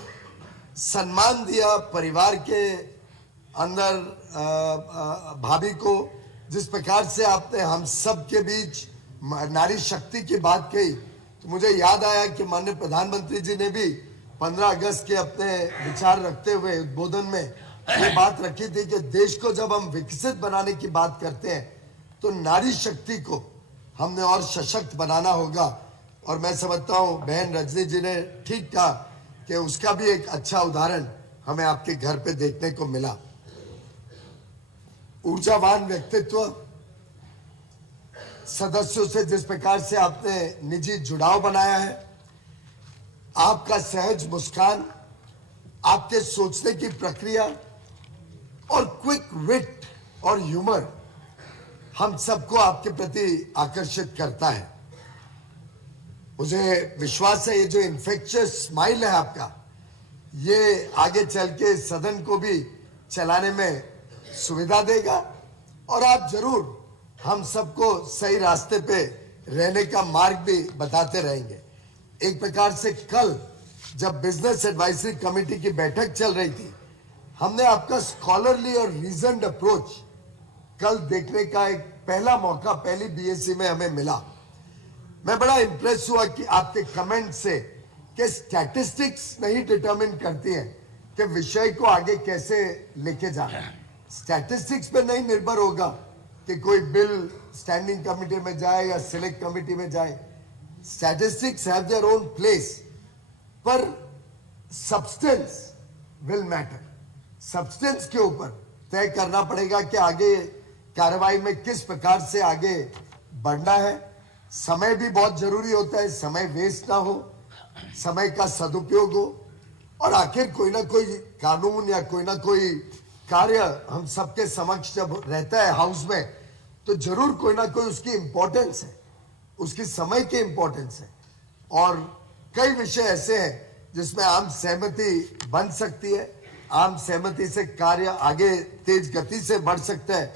सम्मान दिया परिवार के अंदर भाभी को, जिस प्रकार से आपने हम सब के बीच नारी शक्ति की बात कही, तो मुझे याद आया कि माननीय प्रधानमंत्री जी ने भी 15 अगस्त के अपने विचार रखते हुए उद्बोधन में ये बात रखी थी कि देश को जब हम विकसित बनाने की बात करते हैं तो नारी शक्ति को हमने और सशक्त बनाना होगा। और मैं समझता हूँ बहन रजनी जी ने ठीक कहा कि उसका भी एक अच्छा उदाहरण हमें आपके घर पे देखने को मिला। ऊर्जावान व्यक्तित्व, सदस्यों से जिस प्रकार से आपने निजी जुड़ाव बनाया है, आपका सहज मुस्कान, आपके सोचने की प्रक्रिया और क्विक विट और ह्यूमर हम सबको आपके प्रति आकर्षित करता है। मुझे विश्वास है ये जो इन्फेक्शियस स्माइल है आपका, ये आगे चल के सदन को भी चलाने में सुविधा देगा, और आप जरूर हम सबको सही रास्ते पे रहने का मार्ग भी बताते रहेंगे। एक प्रकार से कल जब बिजनेस एडवाइजरी कमेटी की बैठक चल रही थी, हमने आपका स्कॉलरली और रीजन्ड अप्रोच कल देखने का एक पहला मौका पहली बीएससी में हमें मिला। मैं बड़ा इंप्रेस हुआ कि आपके कमेंट से कि स्टैटिस्टिक्स नहीं डिटरमिन करती हैं कि विषय को आगे कैसे लेके जाना है। स्टैटिस्टिक्स पे नहीं निर्भर होगा कि कोई बिल स्टैंडिंग कमेटी में जाए या सिलेक्ट कमेटी में जाए। Statistics have their own place, पर सब्सटेंस विल मैटर। सब्सटेंस के ऊपर तय करना पड़ेगा कि आगे कार्रवाई में किस प्रकार से आगे बढ़ना है। समय भी बहुत जरूरी होता है, समय वेस्ट ना हो, समय का सदुपयोग हो, और आखिर कोई ना कोई कानून या कोई ना कोई कार्य हम सबके समक्ष जब रहता है हाउस में, तो जरूर कोई ना कोई उसकी इंपॉर्टेंस है, उसकी समय की इंपॉर्टेंस है। और कई विषय ऐसे हैं जिसमें आम सहमति बन सकती है, आम सहमति से कार्य आगे तेज गति से बढ़ सकता है।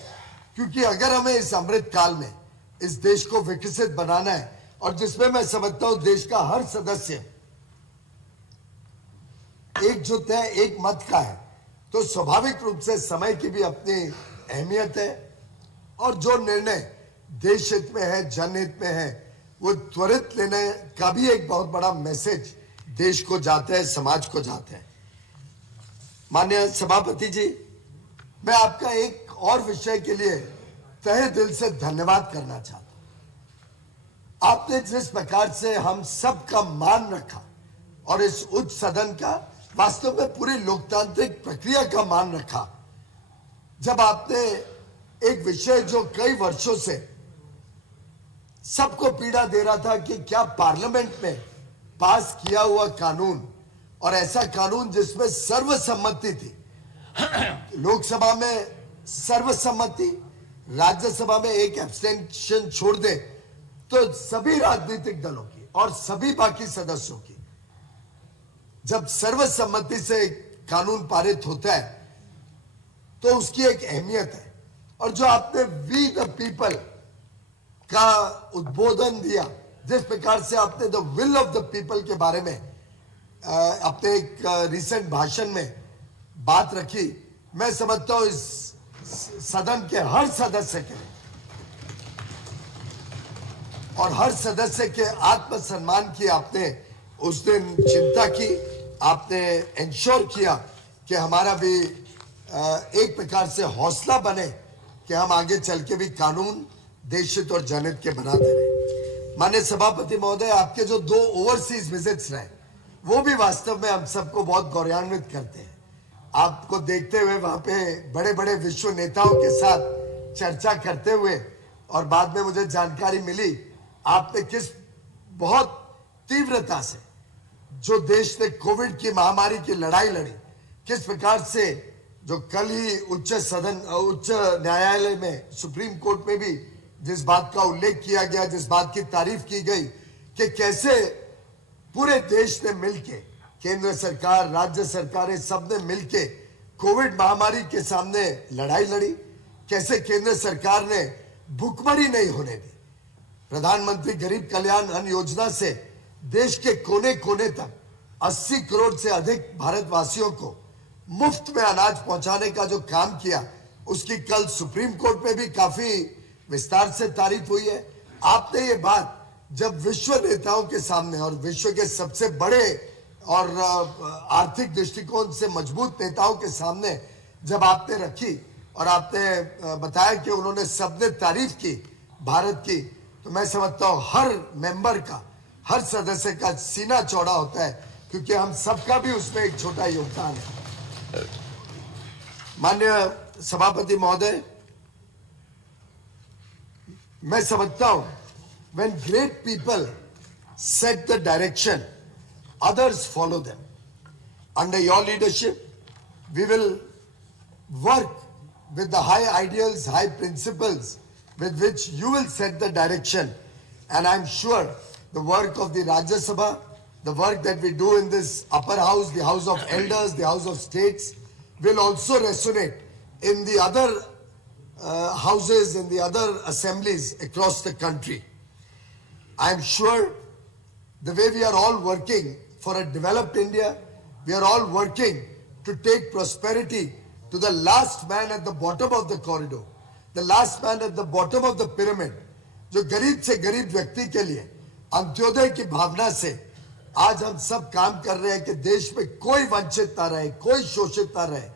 क्योंकि अगर हमें इस अमृत काल में इस देश को विकसित बनाना है, और जिसमें मैं समझता हूं देश का हर सदस्य एकजुट है, एक मत का है, तो स्वाभाविक रूप से समय की भी अपनी अहमियत है, और जो निर्णय देश हित में है, जनहित में है, वो त्वरित लेने का भी एक बहुत बड़ा मैसेज देश को जाता है, समाज को जाता है। माननीय सभापति जी, मैं आपका एक और विषय के लिए तहे दिल से धन्यवाद करना चाहता हूं। आपने जिस प्रकार से हम सब का मान रखा और इस उच्च सदन का वास्तव में पूरी लोकतांत्रिक प्रक्रिया का मान रखा, जब आपने एक विषय जो कई वर्षों से सबको पीड़ा दे रहा था कि क्या पार्लियामेंट में पास किया हुआ कानून और ऐसा कानून जिसमें सर्वसम्मति थी, लोकसभा में सर्वसम्मति, राज्यसभा में एक एब्सटेंशन छोड़ दे तो सभी राजनीतिक दलों की और सभी बाकी सदस्यों की, जब सर्वसम्मति से कानून पारित होता है तो उसकी एक अहमियत है। और जो आपने वी द पीपल का उद्बोधन दिया, जिस प्रकार से आपने the will of the people के बारे में अपने एक रिसेंट भाषण में बात रखी, मैं समझता हूं इस सदन के हर सदस्य के और हर सदस्य के आत्मसम्मान की आपने उस दिन चिंता की, आपने इंश्योर किया कि हमारा भी एक प्रकार से हौसला बने कि हम आगे चल के भी कानून देशहित और जनहित के बनाते रहे। माननीय सभापति महोदय, आपके जो 2 ओवरसीज विजिट्स रहे वो भी वास्तव में हम सबको बहुत गौरवान्वित करते हैं। आपको देखते हुए वहां पे बड़े बड़े विश्व नेताओं के साथ चर्चा करते हुए, और बाद में मुझे जानकारी मिली आपने किस बहुत तीव्रता से जो देश ने कोविड की महामारी की लड़ाई लड़ी, किस प्रकार से जो कल ही उच्च न्यायालय में, सुप्रीम कोर्ट में भी जिस बात का उल्लेख किया गया, जिस बात की तारीफ की गई कि कैसे पूरे देश ने मिलके, केंद्र सरकार, राज्य सरकारें सब ने मिलके कोविड महामारी के सामने लड़ाई लड़ी, कैसे केंद्र सरकार ने भूखमरी नहीं होने दी, प्रधानमंत्री गरीब कल्याण अन्न योजना से देश के कोने कोने तक 80 करोड़ से अधिक भारतवासियों को मुफ्त में अनाज पहुंचाने का जो काम किया, उसकी कल सुप्रीम कोर्ट में भी काफी विस्तार से तारीफ हुई है। आपने ये बात जब विश्व नेताओं के सामने और विश्व के सबसे बड़े और आर्थिक दृष्टिकोण से मजबूत नेताओं के सामने जब आपने रखी और आपने बताया कि उन्होंने सबने तारीफ की भारत की, तो मैं समझता हूं हर मेंबर का, हर सदस्य का सीना चौड़ा होता है, क्योंकि हम सबका भी उसमें एक छोटा योगदान है। माननीय सभापति महोदय, मैं समझता हूं when great people set the direction, others follow them. Under your leadership, we will work with the high ideals, high principles with which you will set the direction. And I'm sure the work of the Rajya Sabha, the work that we do in this upper house, the House of Elders, the House of States, will also resonate in the other houses, in the other assemblies across the country. I'm sure the way we are all working for a developed India, we are all working to take prosperity to the last man at the bottom of the corridor, the last man at the bottom of the pyramid, जो गरीब से गरीब व्यक्ति के लिए अंत्योदय की भावना से आज हम सब काम कर रहे हैं कि देश में कोई वंचित ना रहे, कोई शोषित ना रहे,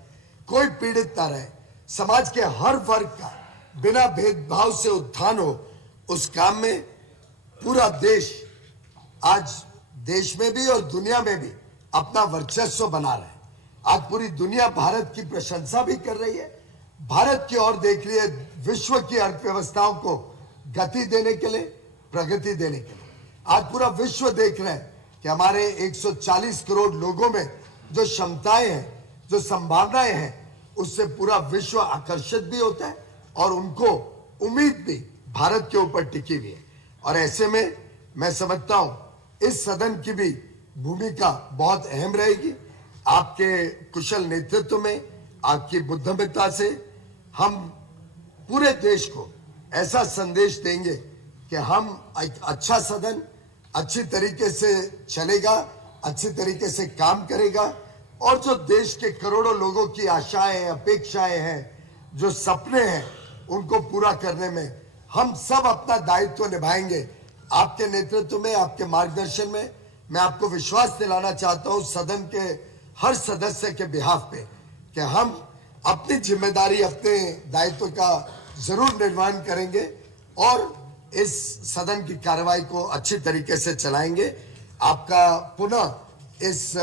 कोई पीड़ित ना रहे, समाज के हर वर्ग का बिना भेदभाव से उत्थान हो। उस काम में पूरा देश आज देश में भी और दुनिया में भी अपना वर्चस्व बना रहा है। आज पूरी दुनिया भारत की प्रशंसा भी कर रही है, भारत की ओर देख रही है, विश्व की अर्थव्यवस्थाओं को गति देने के लिए, प्रगति देने के लिए। आज पूरा विश्व देख रहा है कि हमारे 140 करोड़ लोगों में जो क्षमताएं हैं, जो संभावनाएं हैं, उससे पूरा विश्व आकर्षित भी होता है और उनको उम्मीद भी भारत के ऊपर टिकी हुई है। और ऐसे में मैं समझता हूं इस सदन की भी भूमिका बहुत अहम रहेगी। आपके कुशल नेतृत्व में, आपकी बुद्धिमत्ता से हम पूरे देश को ऐसा संदेश देंगे कि हम एक अच्छा सदन अच्छी तरीके से चलेगा, अच्छी तरीके से काम करेगा और जो देश के करोड़ों लोगों की आशाएं हैं, अपेक्षाएं हैं, जो सपने हैं, उनको पूरा करने में हम सब अपना दायित्व निभाएंगे। आपके नेतृत्व में, आपके मार्गदर्शन में मैं आपको विश्वास दिलाना चाहता हूं सदन के हर सदस्य के बिहाफ पे कि हम अपनी जिम्मेदारी, अपने दायित्व का जरूर निर्वहन करेंगे और इस सदन की कार्रवाई को अच्छी तरीके से चलाएंगे। आपका पुनः इस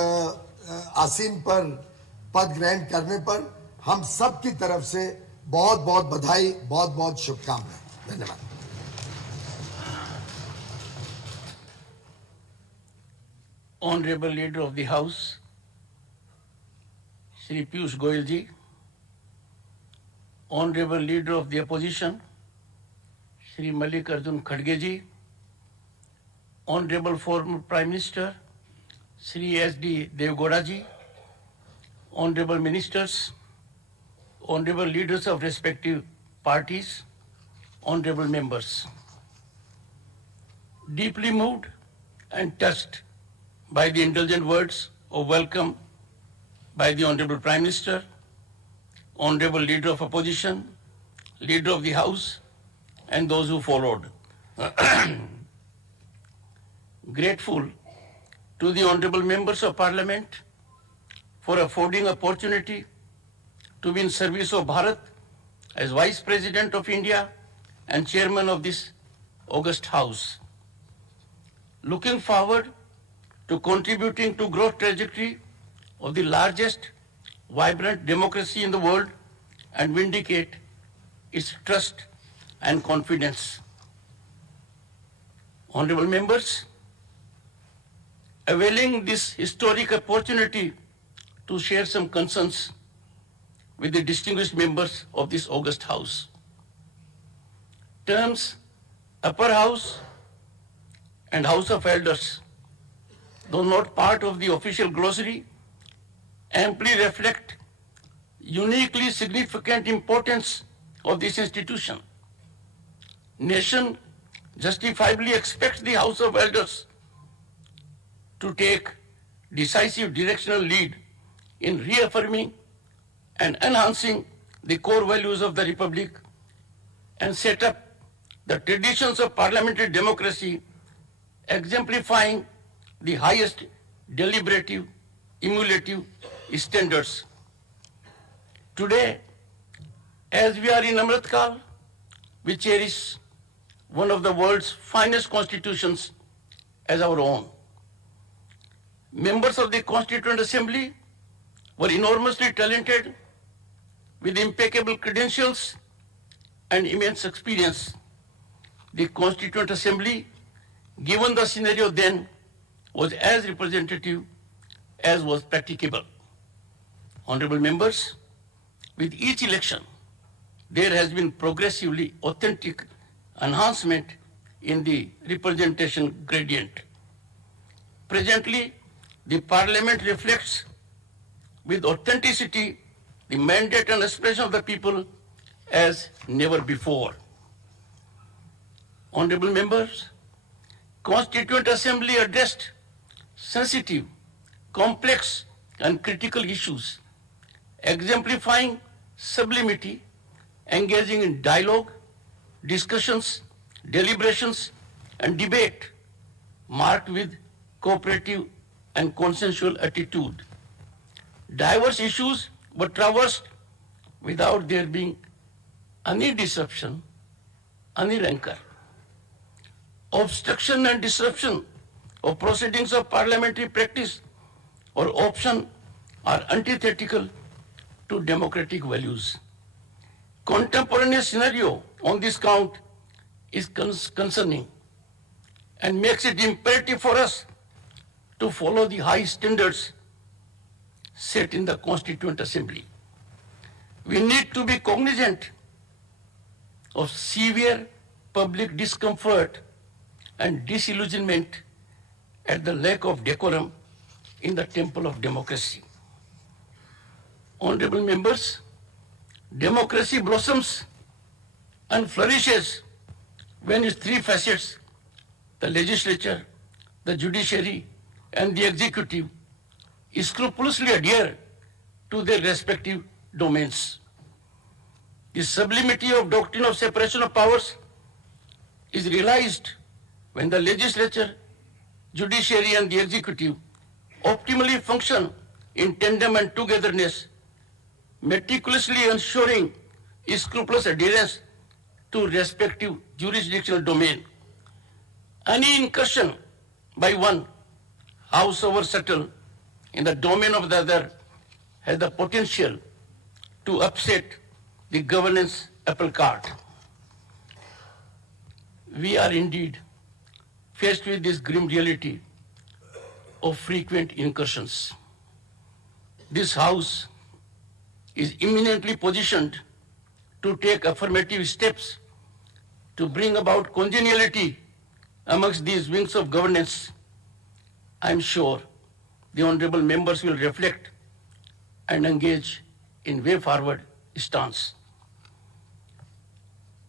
आसीन पर पद ग्रहण करने पर हम सब की तरफ से बहुत बहुत बधाई, बहुत बहुत शुभकामनाएं। धन्यवाद। Honorable Leader of the House, Shri Piyush Goyal ji, Honorable Leader of the Opposition, Shri Mallikarjun Kharge ji, Honorable former Prime Minister, Shri S.D. Devgowda ji, Honorable Ministers, Honorable Leaders of respective parties, Honorable Members. Deeply moved and touched by the indulgent words of welcome by the Honorable Prime Minister, Honorable Leader of Opposition, Leader of the House, and those who followed. Grateful to the Honorable Members of Parliament for affording opportunity to be in service of Bharat as Vice President of India and Chairman of this august House. Looking forward to contributing to growth trajectory of the largest vibrant democracy in the world and vindicate its trust and confidence. Honorable members, availing this historic opportunity to share some concerns with the distinguished members of this august House. Terms Upper House and House of Elders, though not part of the official glossary, amply reflect uniquely significant importance of this institution. Nation justifiably expects the House of Elders to take decisive directional lead in reaffirming and enhancing the core values of the Republic and set up the traditions of parliamentary democracy, exemplifying the highest deliberative, emulative standards. Today, as we are in Amrit Kal, we cherish one of the world's finest constitutions as our own. Members of the Constituent Assembly were enormously talented with impeccable credentials and immense experience. The Constituent Assembly, given the scenario then, was as representative as was practicable. Honorable members, with each election, there has been progressively authentic enhancement in the representation gradient. Presently, the Parliament reflects with authenticity the mandate and aspiration of the people as never before. Honorable members, Constituent Assembly addressed sensitive, complex, and critical issues, exemplifying sublimity, engaging in dialogue, discussions, deliberations, and debate, marked with cooperative and consensual attitude. Diverse issues were traversed without there being any disruption, any rancor. Obstruction and disruption of proceedings of parliamentary practice or option are antithetical to democratic values. Contemporaneous scenario on this count is concerning and makes it imperative for us to follow the high standards set in the Constituent Assembly. We need to be cognizant of severe public discomfort and disillusionment at the lack of decorum in the temple of democracy. Honorable members, democracy blossoms and flourishes when its three facets, the legislature, the judiciary, and the executive, scrupulously adhere to their respective domains. The sublimity of doctrine of separation of powers is realized when the legislature, judiciary, and the executive optimally function in tandem and togetherness, meticulously ensuring scrupulous adherence to respective jurisdictional domain. Any incursion by one house over settle in the domain of the other has the potential to upset the governance apple cart. We are indeed faced with this grim reality of frequent incursions. This House is eminently positioned to take affirmative steps to bring about congeniality amongst these wings of governance. I am sure the honorable members will reflect and engage in way forward stance.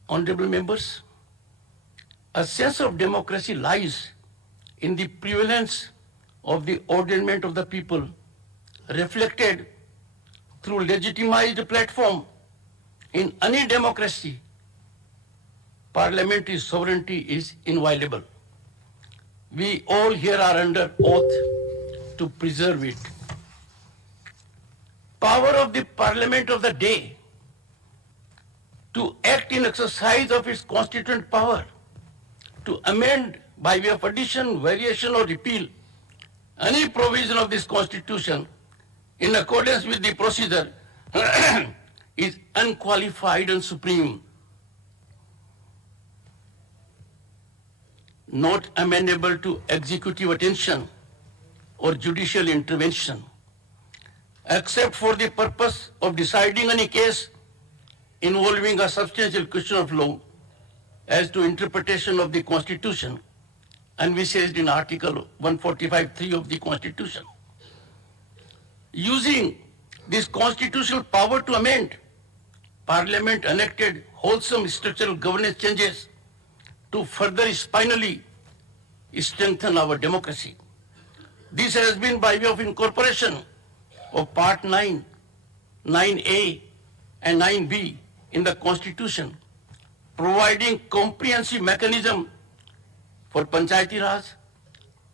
Honorable members, a sense of democracy lies in the prevalence of the ordainment of the people, reflected through legitimized platform. In any democracy, parliamentary sovereignty is inviolable. We all here are under oath to preserve it. Power of the parliament of the day to act in exercise of its constituent power, to amend by way of addition, variation or repeal any provision of this constitution in accordance with the procedure is unqualified and supreme, not amenable to executive attention or judicial intervention, except for the purpose of deciding any case involving a substantial question of law as to interpretation of the Constitution envisaged in Article 145(3) of the Constitution. Using this constitutional power to amend, Parliament enacted wholesome structural governance changes to further spinally strengthen our democracy. This has been by way of incorporation of Part 9, 9A and 9B in the Constitution, providing comprehensive mechanism for Panchayati Raj,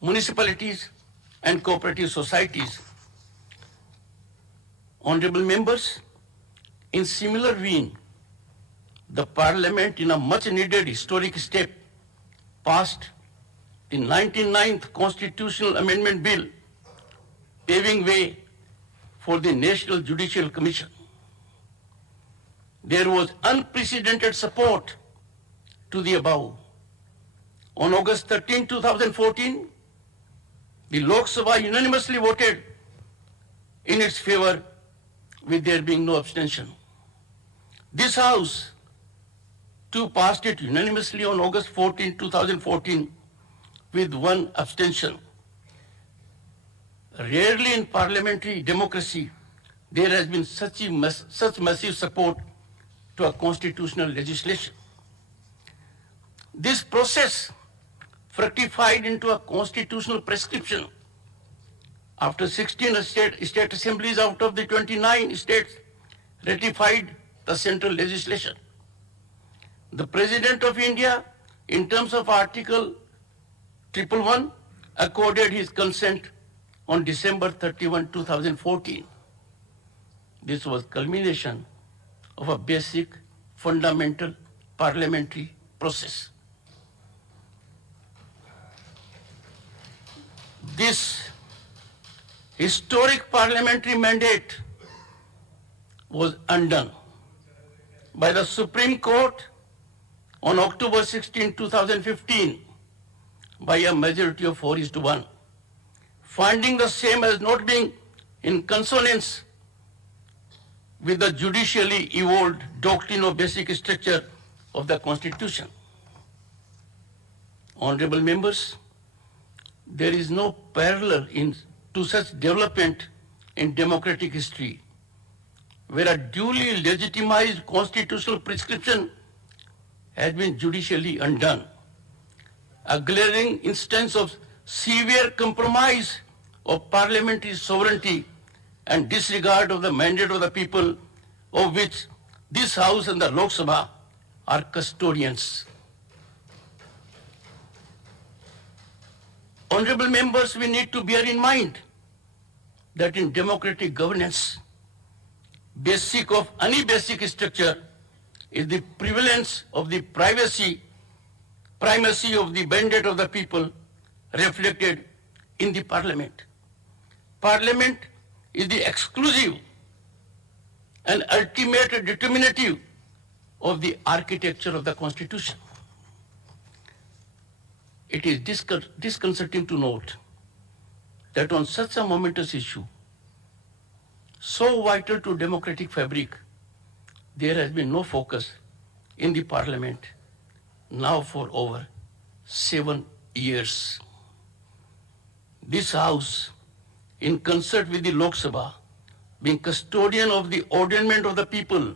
municipalities and cooperative societies. Honorable members, in similar vein, the Parliament, in a much needed historic step, passed the 99th Constitutional Amendment Bill, paving way for the National Judicial Commission. There was unprecedented support to the above. On August 13, 2014, the Lok Sabha unanimously voted in its favor, with there being no abstention. This House too passed it unanimously on August 14, 2014, with one abstention. Rarely in parliamentary democracy there has been such massive support to a constitutional legislation. This process fructified into a constitutional prescription. After 16 state assemblies out of the 29 states ratified the central legislation, the President of India, in terms of Article 111, accorded his consent on December 31, 2014. This was culmination of a basic, fundamental parliamentary process. This historic parliamentary mandate was undone by the Supreme Court on October 16, 2015, by a majority of 4:1, finding the same as not being in consonance with the judicially evolved doctrine of basic structure of the Constitution. Honorable members, there is no parallel to such development in democratic history, where a duly legitimized constitutional prescription has been judicially undone. A glaring instance of severe compromise of parliamentary sovereignty and disregard of the mandate of the people, of which this House and the Lok Sabha are custodians. Honorable members, we need to bear in mind that in democratic governance, basic of any basic structure is the prevalence of the primacy of the mandate of the people reflected in the Parliament. Parliament is the exclusive and ultimate determinative of the architecture of the Constitution. It is disconcerting to note that on such a momentous issue, so vital to democratic fabric, there has been no focus in the Parliament now for over 7 years. This House, in concert with the Lok Sabha, being custodian of the ordainment of the people,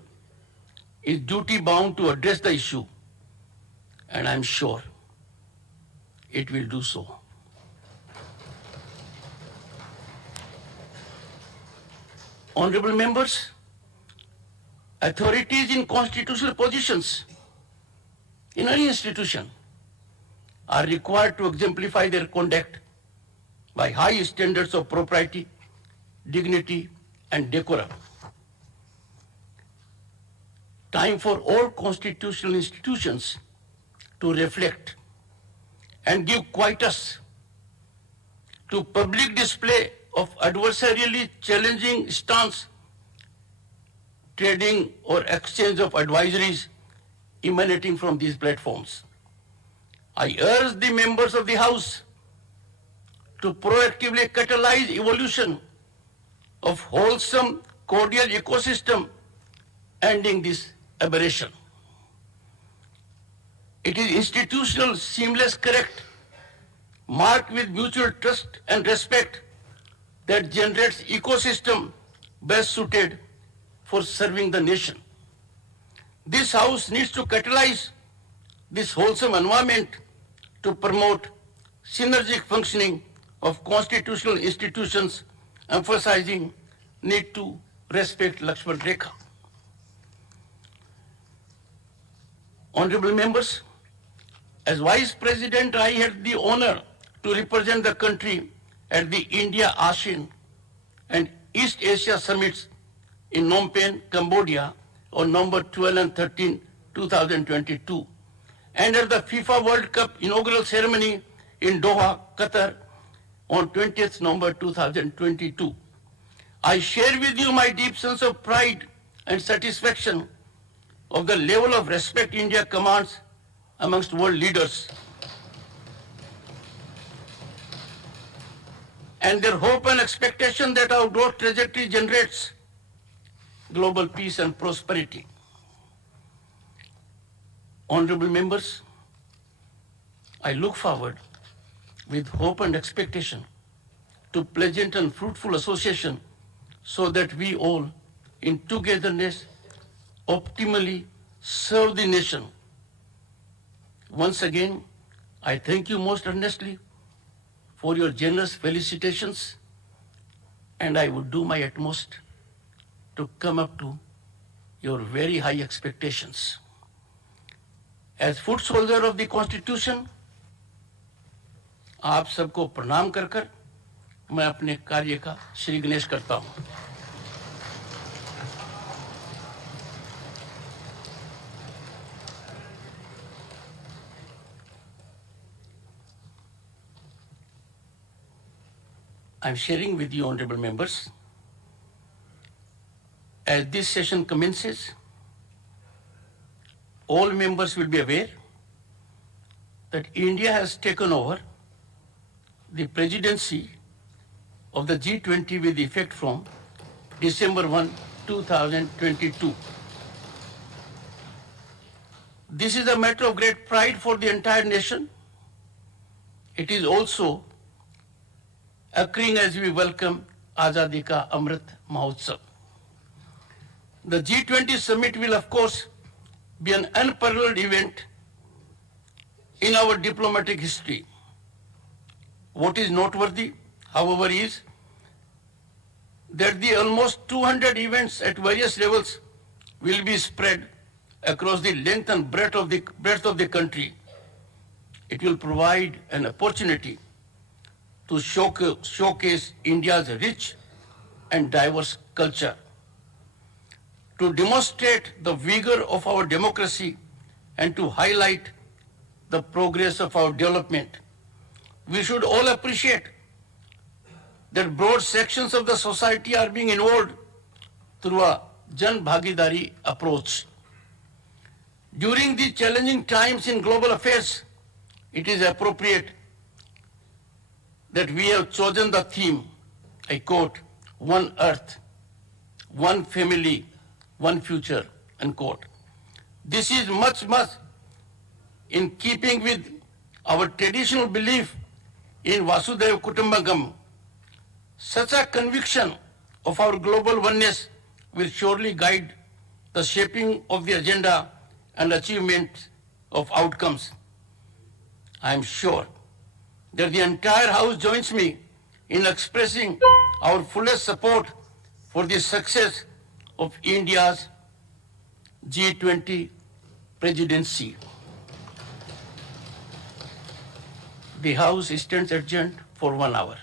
is duty-bound to address the issue, and I'm sure it will do so. Honorable members, authorities in constitutional positions in any institution are required to exemplify their conduct by high standards of propriety, dignity, and decorum. Time for all constitutional institutions to reflect and give quietus to public display of adversarially challenging stance, trading or exchange of advisories emanating from these platforms. I urge the members of the House to proactively catalyze evolution of wholesome, cordial ecosystem, ending this aberration. It is institutional, seamless, correct, marked with mutual trust and respect that generates ecosystem best suited for serving the nation. This House needs to catalyze this wholesome environment to promote synergic functioning of constitutional institutions, emphasizing need to respect Lakshman Rekha. Honorable members, as Vice President, I had the honor to represent the country at the India, ASEAN and East Asia Summits in Phnom Penh, Cambodia on November 12 and 13, 2022, and at the FIFA World Cup inaugural ceremony in Doha, Qatar on 20th November 2022. I share with you my deep sense of pride and satisfaction of the level of respect India commands amongst world leaders and their hope and expectation that our growth trajectory generates global peace and prosperity. Honorable members, I look forward with hope and expectation to pleasant and fruitful association so that we all in togetherness optimally serve the nation. Once again, I thank you most earnestly for your generous felicitations, and I would do my utmost to come up to your very high expectations. As foot soldier of the Constitution, आप सबको प्रणाम कर कर मैं अपने कार्य का श्री गणेश करता हूं। I'm sharing with you, honorable members, as this session commences, all members will be aware that India has taken over the presidency of the G20 with effect from December 1, 2022. This is a matter of great pride for the entire nation. It is also occurring as we welcome Azadi Ka Amrit Mahotsav. The G20 summit will, of course, be an unparalleled event in our diplomatic history. What is noteworthy, however, is that the almost 200 events at various levels will be spread across the length and breadth of the country. It will provide an opportunity to showcase India's rich and diverse culture, to demonstrate the vigor of our democracy and to highlight the progress of our development. We should all appreciate that broad sections of the society are being involved through a Jan Bhagidari approach. During these challenging times in global affairs, it is appropriate that we have chosen the theme, I quote, "One Earth, one family, one future," unquote. This is much in keeping with our traditional belief in Vasudhaiva Kutumbakam. Such a conviction of our global oneness will surely guide the shaping of the agenda and achievement of outcomes. I am sure that the entire House joins me in expressing our fullest support for the success of India's G20 presidency. The House stands adjourned for 1 hour.